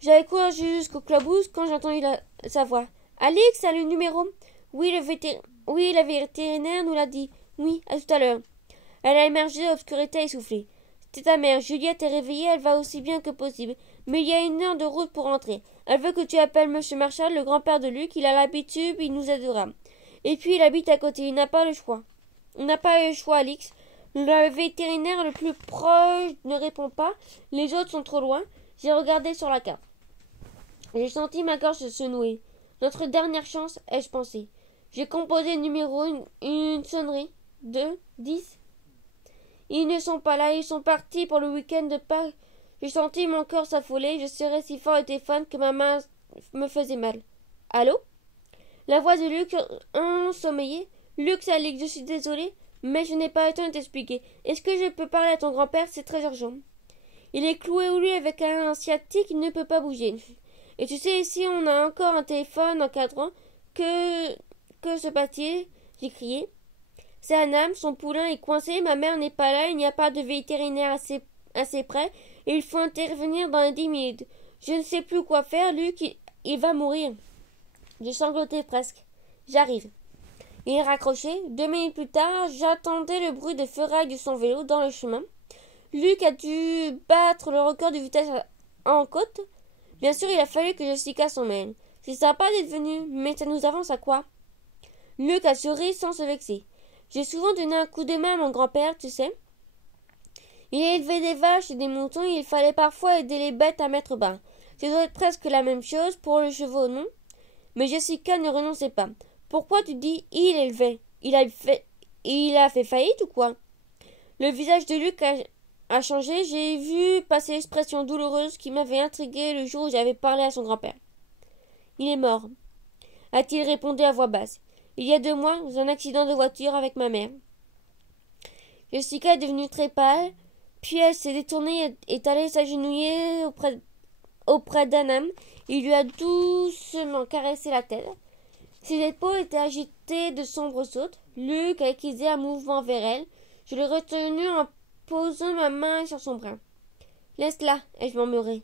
J'avais couru jusqu'au clabousse quand j'ai entendu sa voix. Alix a le numéro? Oui, la vétérinaire nous l'a dit. Oui, à tout à l'heure. Elle a émergé de l'obscurité essoufflée. C'était ta mère. Juliette est réveillée, elle va aussi bien que possible. Mais il y a 1 heure de route pour rentrer. Elle veut que tu appelles M. Marshall, le grand-père de Luc. Il a l'habitude, il nous aidera. Et puis il habite à côté, il n'a pas le choix. On n'a pas le choix, Alix. Le vétérinaire le plus proche ne répond pas. Les autres sont trop loin. J'ai regardé sur la carte. J'ai senti ma gorge se nouer. Notre dernière chance, ai-je pensé. J'ai composé le numéro, une sonnerie. 2, 10. Ils ne sont pas là, ils sont partis pour le week-end de Pâques. J'ai senti mon corps s'affoler, je serrais si fort le téléphone que ma main me faisait mal. Allô? La voix de Luc ensommeillée. Luc, c'est Alix, je suis désolée, mais je n'ai pas le temps de t'expliquer. Est-ce que je peux parler à ton grand-père? C'est très urgent. Il est cloué au lit avec un sciatique, il ne peut pas bouger. Et tu sais, ici, on a encore un téléphone encadrant. Que se passe-t-il? J'ai crié. C'est Anam, son poulain est coincé, ma mère n'est pas là, il n'y a pas de vétérinaire assez près, et il faut intervenir dans les 10 minutes. Je ne sais plus quoi faire, Luc, il va mourir. Je sanglotais presque. J'arrive. Il raccrochait. 2 minutes plus tard, j'entendais le bruit de ferraille de son vélo dans le chemin. Luc a dû battre le record de vitesse en côte. Bien sûr, il a fallu que Jessica s'en mêle. C'est sympa d'être venu, mais ça nous avance à quoi? Luc a souri sans se vexer. J'ai souvent donné un coup de main à mon grand-père, tu sais. Il a élevé des vaches et des moutons et il fallait parfois aider les bêtes à mettre bas. Ça doit être presque la même chose pour le chevaux, non? Mais Jessica ne renonçait pas. Pourquoi tu dis il élevait? Il Il a fait faillite ou quoi? Le visage de Luc a changé. J'ai vu passer l'expression douloureuse qui m'avait intrigué le jour où j'avais parlé à son grand-père. Il est mort, a-t-il répondu à voix basse. Il y a 2 mois, dans un accident de voiture avec ma mère. Jessica est devenue très pâle, puis elle s'est détournée et est allée s'agenouiller auprès d'Anam. Il lui a doucement caressé la tête. Ses épaules étaient agitées de sombres sautes. Luc a esquissé un mouvement vers elle. Je l'ai retenu en posant ma main sur son bras. « Laisse-la, ai-je murmuré.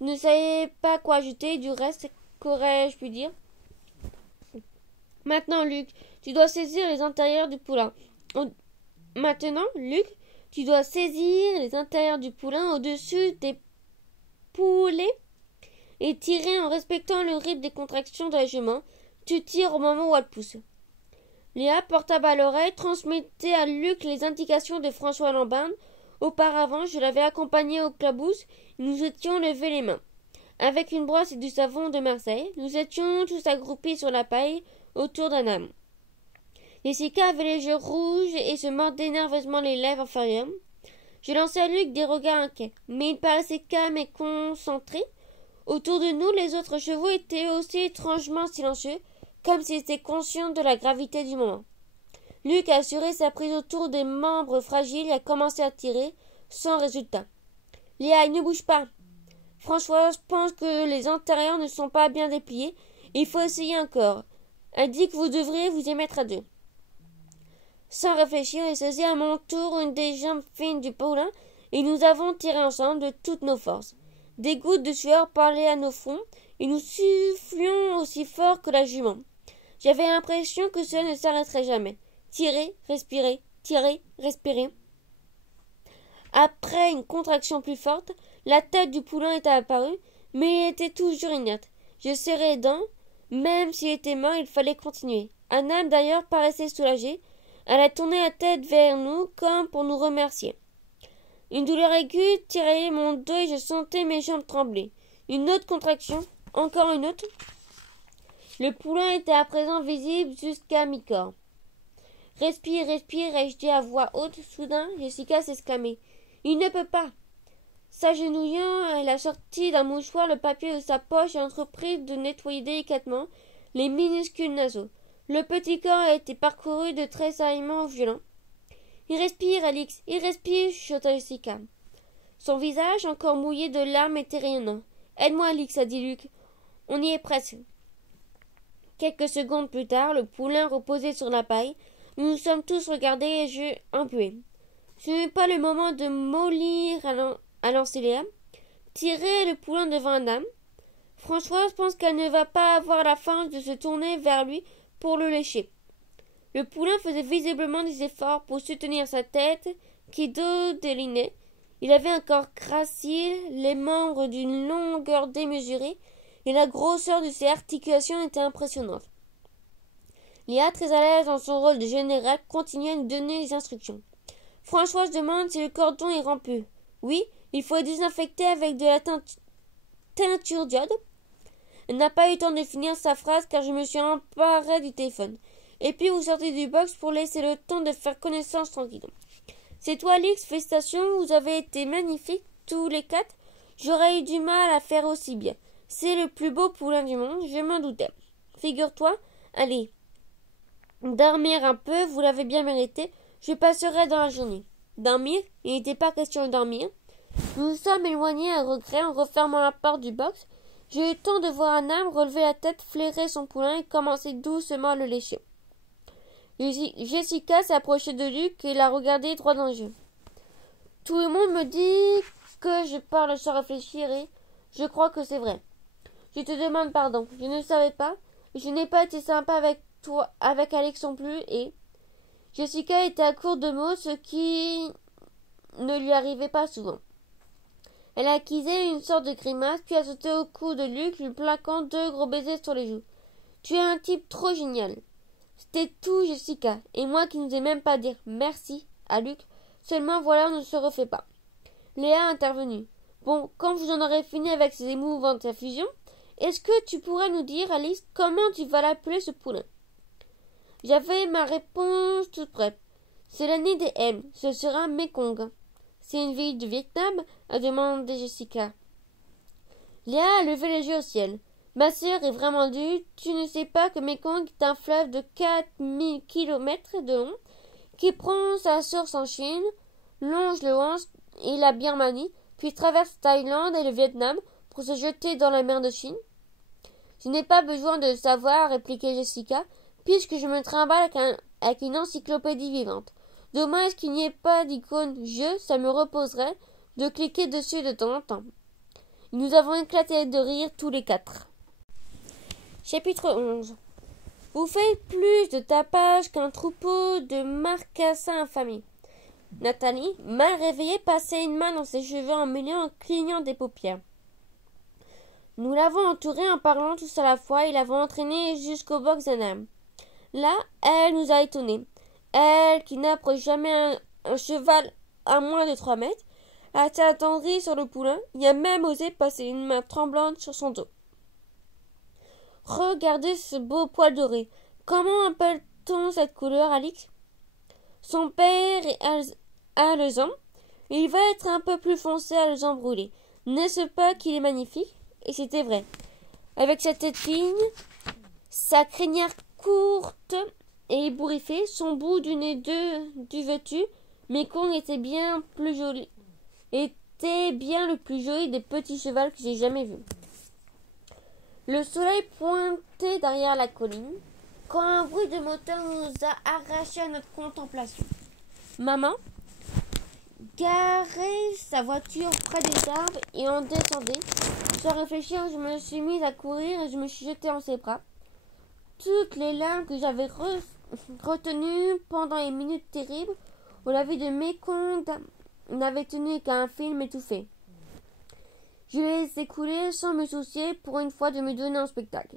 Je ne savais pas quoi ajouter, du reste, qu'aurais-je pu dire? Maintenant, Luc, tu dois saisir les intérieurs du poulain. Maintenant, Luc, tu dois saisir les intérieurs du poulain au-dessus des poulets et tirer en respectant le rythme des contractions de la jument. Tu tires au moment où elle pousse. Léa, portable à l'oreille, transmettait à Luc les indications de François Lambin. Auparavant, je l'avais accompagné au clabousse et nous étions levés les mains. Avec une brosse et du savon de Marseille, nous étions tous accroupis sur la paille autour d'un âme. Jessica avait les yeux rouges et se mordait nerveusement les lèvres inférieures. Je lançai à Luc des regards inquiets, mais il paraissait calme et concentré. Autour de nous, les autres chevaux étaient aussi étrangement silencieux, comme s'ils étaient conscients de la gravité du moment. Luc a assuré sa prise autour des membres fragiles et a commencé à tirer, sans résultat. « Léa, ne bouge pas. Françoise pense que les intérieurs ne sont pas bien dépliés. Il faut essayer encore. Elle dit que vous devriez vous y mettre à 2. Sans réfléchir, j'ai saisi à mon tour une des jambes fines du poulain et nous avons tiré ensemble de toutes nos forces. Des gouttes de sueur parlaient à nos fronts et nous soufflions aussi fort que la jument. J'avais l'impression que cela ne s'arrêterait jamais. Tirer, respirer, tirer, respirer. Après une contraction plus forte, la tête du poulain était apparue, mais il était toujours inerte. Je serrai les dents. Même s'il était mort, il fallait continuer. Anna, d'ailleurs, paraissait soulagée. Elle a tourné la tête vers nous, comme pour nous remercier. Une douleur aiguë tiraillait mon dos et je sentais mes jambes trembler. Une autre contraction, encore une autre. Le poulain était à présent visible jusqu'à mi-corps. « Respire, respire, ai-je dit à voix haute. Soudain, Jessica s'exclamait. « Il ne peut pas !» S'agenouillant, elle a sorti d'un mouchoir le papier de sa poche et entreprit de nettoyer délicatement les minuscules naseaux. Le petit corps a été parcouru de tressaillements violents. « Il respire, Alix, il respire !» chuchota Jessica. Son visage, encore mouillé de larmes, était rayonnant. « Aide-moi, Alix, a dit Luc. On y est presque. » Quelques secondes plus tard, le poulain reposait sur la paille. Nous nous sommes tous regardés, les yeux embués. « Ce n'est pas le moment de mollir, a lancé Léa. Tirer le poulain devant un âme. Françoise pense qu'elle ne va pas avoir la force de se tourner vers lui pour le lécher. Le poulain faisait visiblement des efforts pour soutenir sa tête, qui dodelinait. Il avait un corps gracile, les membres d'une longueur démesurée, et la grosseur de ses articulations était impressionnante. Léa, très à l'aise dans son rôle de général, continuait à nous donner des instructions. Françoise demande si le cordon est rompu. Oui, il faut le désinfecter avec de la teinture d'iode. Elle n'a pas eu le temps de finir sa phrase car je me suis emparée du téléphone. Et puis vous sortez du box pour laisser le temps de faire connaissance tranquille. C'est toi, Alix, félicitations, vous avez été magnifiques, tous les 4. J'aurais eu du mal à faire aussi bien. C'est le plus beau poulain du monde, je m'en doutais. Figure-toi, allez, dormir un peu, vous l'avez bien mérité, je passerai dans la journée. Dormir? Il n'était pas question de dormir. Nous nous sommes éloignés à regret en refermant la porte du box. J'ai eu le temps de voir un âme relever la tête, flairer son poulain et commencer doucement à le lécher. Jessica s'est approchée de Luc et l'a regardé droit dans les yeux. Tout le monde me dit que je parle sans réfléchir et je crois que c'est vrai. Je te demande pardon. Je ne savais pas. Je n'ai pas été sympa avec toi, avec Alex non plus et... Jessica était à court de mots, ce qui ne lui arrivait pas souvent. Elle a acquisé une sorte de grimace, puis a sauté au cou de Luc, lui plaquant 2 gros baisers sur les joues. « Tu es un type trop génial. » C'était tout, Jessica, et moi qui n'osais même pas dire merci à Luc. Seulement, voilà, on ne se refait pas. Léa a intervenu. « Bon, quand vous en aurez fini avec ces émouvantes infusions, est-ce que tu pourrais nous dire, Alice, comment tu vas l'appeler ce poulain ?» J'avais ma réponse toute prête. C'est l'année des M. Ce sera Mekong. C'est une ville du Vietnam, a demandé Jessica. Léa a levé les yeux au ciel. Ma sœur est vraiment dure. Tu ne sais pas que Mekong est un fleuve de 4000 kilomètres de long qui prend sa source en Chine, longe le Laos et la Birmanie, puis traverse Thaïlande et le Vietnam pour se jeter dans la mer de Chine. Je n'ai pas besoin de le savoir, répliquait Jessica, puisque je me trimballe avec une encyclopédie vivante. Dommage qu'il n'y ait pas d'icône je, ça me reposerait de cliquer dessus de temps en temps. Nous avons éclaté de rire tous les quatre. Chapitre 11. Vous faites plus de tapage qu'un troupeau de marcassins affamés. Nathalie, mal réveillée, passait une main dans ses cheveux emmêlés en clignant des paupières. Nous l'avons entourée en parlant tous à la fois et l'avons entraînée jusqu'au box d'un âme. Là, elle nous a étonnés. Elle, qui n'approche jamais un cheval à moins de 3 mètres, a été attendrie sur le poulain et a même osé passer une main tremblante sur son dos. Regardez ce beau poil doré. Comment appelle-t-on cette couleur, Alix? Son père est alezan. Il va être un peu plus foncé alezan brûlé. N'est-ce pas qu'il est magnifique? Et c'était vrai. Avec sa tête fine, sa crinière courte et ébouriffée, son bout du nez duvetu, Mekong était bien le plus joli des petits chevals que j'ai jamais vus. Le soleil pointait derrière la colline, quand un bruit de moteur nous a arraché à notre contemplation. Maman garait sa voiture près des arbres et en descendait. Sans réfléchir, je me suis mise à courir et je me suis jetée en ses bras. Toutes les larmes que j'avais retenues pendant les minutes terribles où la vie de Mekong n'avait tenu qu'à un film étouffé. Je les laissais couler sans me soucier pour une fois de me donner un spectacle.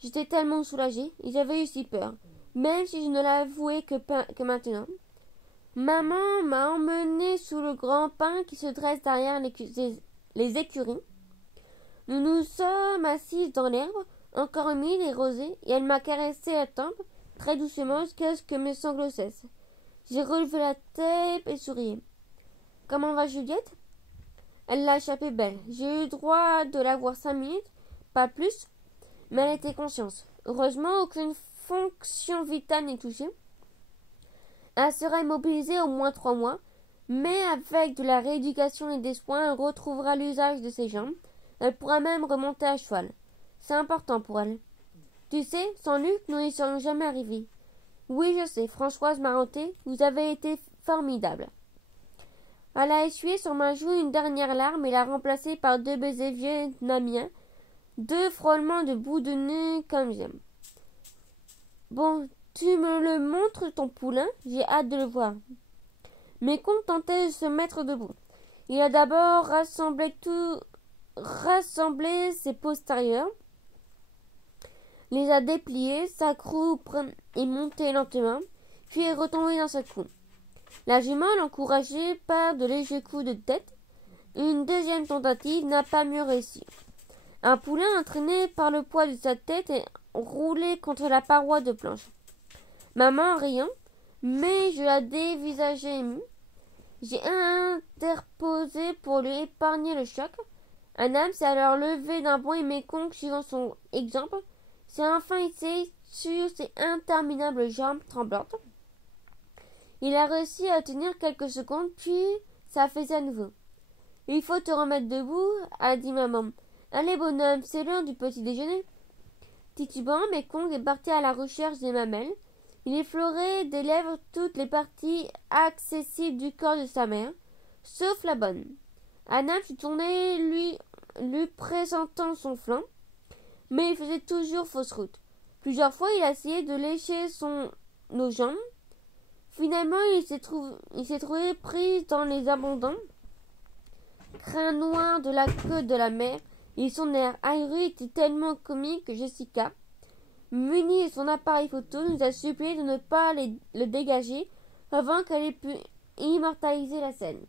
J'étais tellement soulagée et j'avais eu si peur, même si je ne l'avouais que maintenant. Maman m'a emmenée sous le grand pin qui se dresse derrière les écuries. Nous nous sommes assises dans l'herbe, encore humide et rosée, et elle m'a caressé la tempe, très doucement, jusqu'à ce que mes sanglots cessent. J'ai relevé la tête et sourié. « Comment va Juliette ?» Elle l'a échappé belle. J'ai eu droit de la voir 5 minutes, pas plus, mais elle était consciente. Heureusement, aucune fonction vitale n'est touchée. Elle sera immobilisée au moins 3 mois, mais avec de la rééducation et des soins, elle retrouvera l'usage de ses jambes. Elle pourra même remonter à cheval. C'est important pour elle. Tu sais, sans Luc, nous n'y serions jamais arrivés. Oui, je sais, Françoise Maranté, vous avez été formidable. Elle a essuyé sur ma joue une dernière larme et l'a remplacée par 2 baisers vietnamiens, 2 frôlements de bout de nez comme j'aime. Bon, tu me le montres ton poulain? J'ai hâte de le voir. Mekong tentait de se mettre debout. Il a d'abord rassemblé ses postérieurs, les a dépliés, sa croupe est montée lentement, puis est retombée dans sa cou. La jument, encouragée par de légers coups de tête, une deuxième tentative n'a pas mieux réussi. Un poulain entraîné par le poids de sa tête est roulé contre la paroi de planche. Maman riant, mais je la dévisageais émue. J'ai interposé pour lui épargner le choc. Un âme s'est alors levé d'un bond et Mekong, suivant son exemple, s'est enfin hissé sur ses interminables jambes tremblantes. Il a réussi à tenir quelques secondes, puis ça faisait à nouveau. « Il faut te remettre debout, » a dit maman. « Allez, bonhomme, c'est l'heure du petit déjeuner. » Titubant, Mekong est parti à la recherche des mamelles. Il effleurait des lèvres toutes les parties accessibles du corps de sa mère, sauf la bonne. Anam se tournait, lui présentant son flanc, mais il faisait toujours fausse route. Plusieurs fois, il a essayé de lécher nos jambes. Finalement, il s'est trouvé pris dans les abondants crins noirs de la queue de la mère, et son air ahuri était tellement comique que Jessica, munie de son appareil photo, nous a supplié de ne pas le dégager avant qu'elle ait pu immortaliser la scène.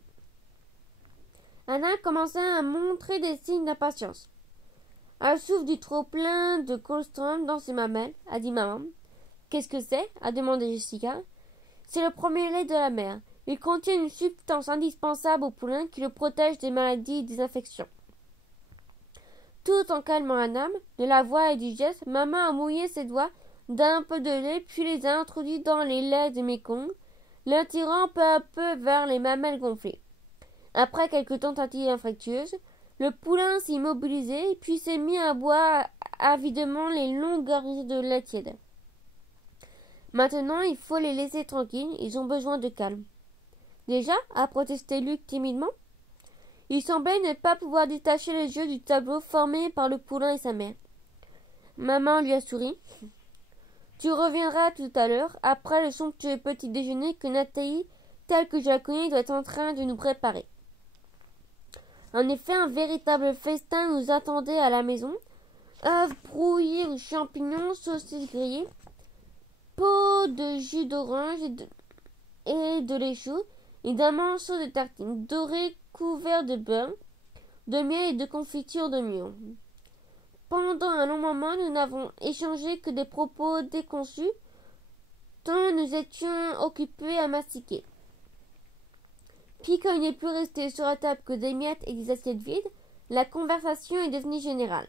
Anna commença à montrer des signes d'impatience. Elle souffle du trop-plein de colostrum dans ses mamelles, a dit maman. « Qu'est-ce que c'est » a demandé Jessica. « C'est le premier lait de la mère. Il contient une substance indispensable au poulain qui le protège des maladies et des infections. Tout en calmant Anam, de la voix et du geste, maman a mouillé ses doigts d'un peu de lait, puis les a introduits dans les laits de Mekong, l'attirant peu à peu vers les mamelles gonflées. Après quelques tentatives infructueuses, le poulain s'est immobilisé, puis s'est mis à boire avidement les longues gorgées de lait tiède. Maintenant, il faut les laisser tranquilles, ils ont besoin de calme. Déjà, a protesté Luc timidement. Il semblait ne pas pouvoir détacher les yeux du tableau formé par le poulain et sa mère. Maman lui a souri. Tu reviendras tout à l'heure, après le somptueux petit déjeuner que Nathalie, telle que je la connais, doit être en train de nous préparer. En effet, un véritable festin nous attendait à la maison. Œufs brouillés aux champignons, saucisses grillées, pot de jus d'orange et de lait chaud, et d'un morceau de tartine dorée couvert de beurre, de miel et de confiture de mûre. Pendant un long moment, nous n'avons échangé que des propos déconçus, tant nous étions occupés à mastiquer. Puis, quand il n'est plus resté sur la table que des miettes et des assiettes vides, la conversation est devenue générale.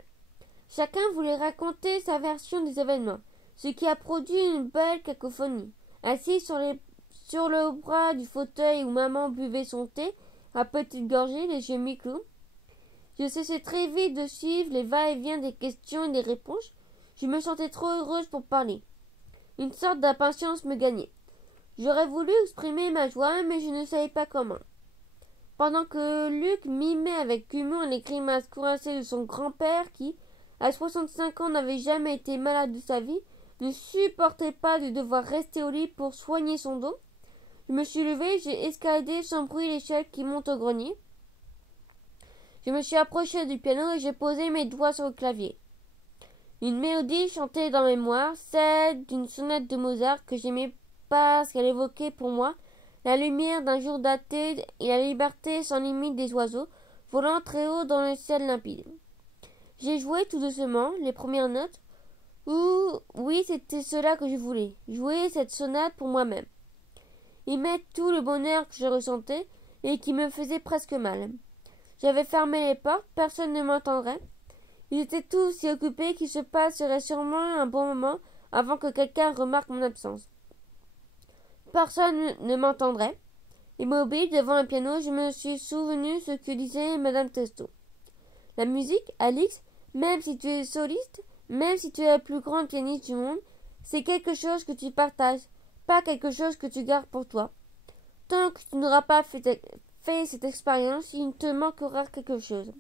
Chacun voulait raconter sa version des événements, ce qui a produit une belle cacophonie. Assis sur le bras du fauteuil où maman buvait son thé, à petites gorgées, les yeux mi-clos, je cessais très vite de suivre les va-et-vient des questions et des réponses. Je me sentais trop heureuse pour parler. Une sorte d'impatience me gagnait. J'aurais voulu exprimer ma joie, mais je ne savais pas comment. Pendant que Luc mimait avec humour les grimaces coincées de son grand-père qui, à 65 ans, n'avait jamais été malade de sa vie, ne supportait pas de devoir rester au lit pour soigner son dos, je me suis levée, j'ai escaladé sans bruit l'échelle qui monte au grenier. Je me suis approchée du piano et j'ai posé mes doigts sur le clavier. Une mélodie chantée dans mes mémoire, celle d'une sonate de Mozart que j'aimais parce qu'elle évoquait pour moi la lumière d'un jour daté et la liberté sans limite des oiseaux volant très haut dans le ciel limpide. J'ai joué tout doucement les premières notes. Oui, c'était cela que je voulais, jouer cette sonate pour moi-même. Y mettre tout le bonheur que je ressentais et qui me faisait presque mal. J'avais fermé les portes, personne ne m'entendrait. Ils étaient tous si occupés qu'il se passerait sûrement un bon moment avant que quelqu'un remarque mon absence. Personne ne m'entendrait. Immobile devant un piano, je me suis souvenu ce que disait Madame Testo. La musique, Alix, même si tu es soliste, même si tu es la plus grande pianiste du monde, c'est quelque chose que tu partages, pas quelque chose que tu gardes pour toi. Tant que tu n'auras pas fait cette expérience, il te manquera quelque chose.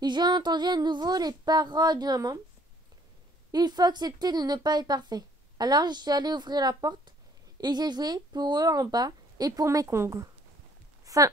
Et j'ai entendu à nouveau les paroles de maman. Il faut accepter de ne pas être parfait. Alors je suis allée ouvrir la porte et j'ai joué pour eux en bas et pour Mekong. Fin.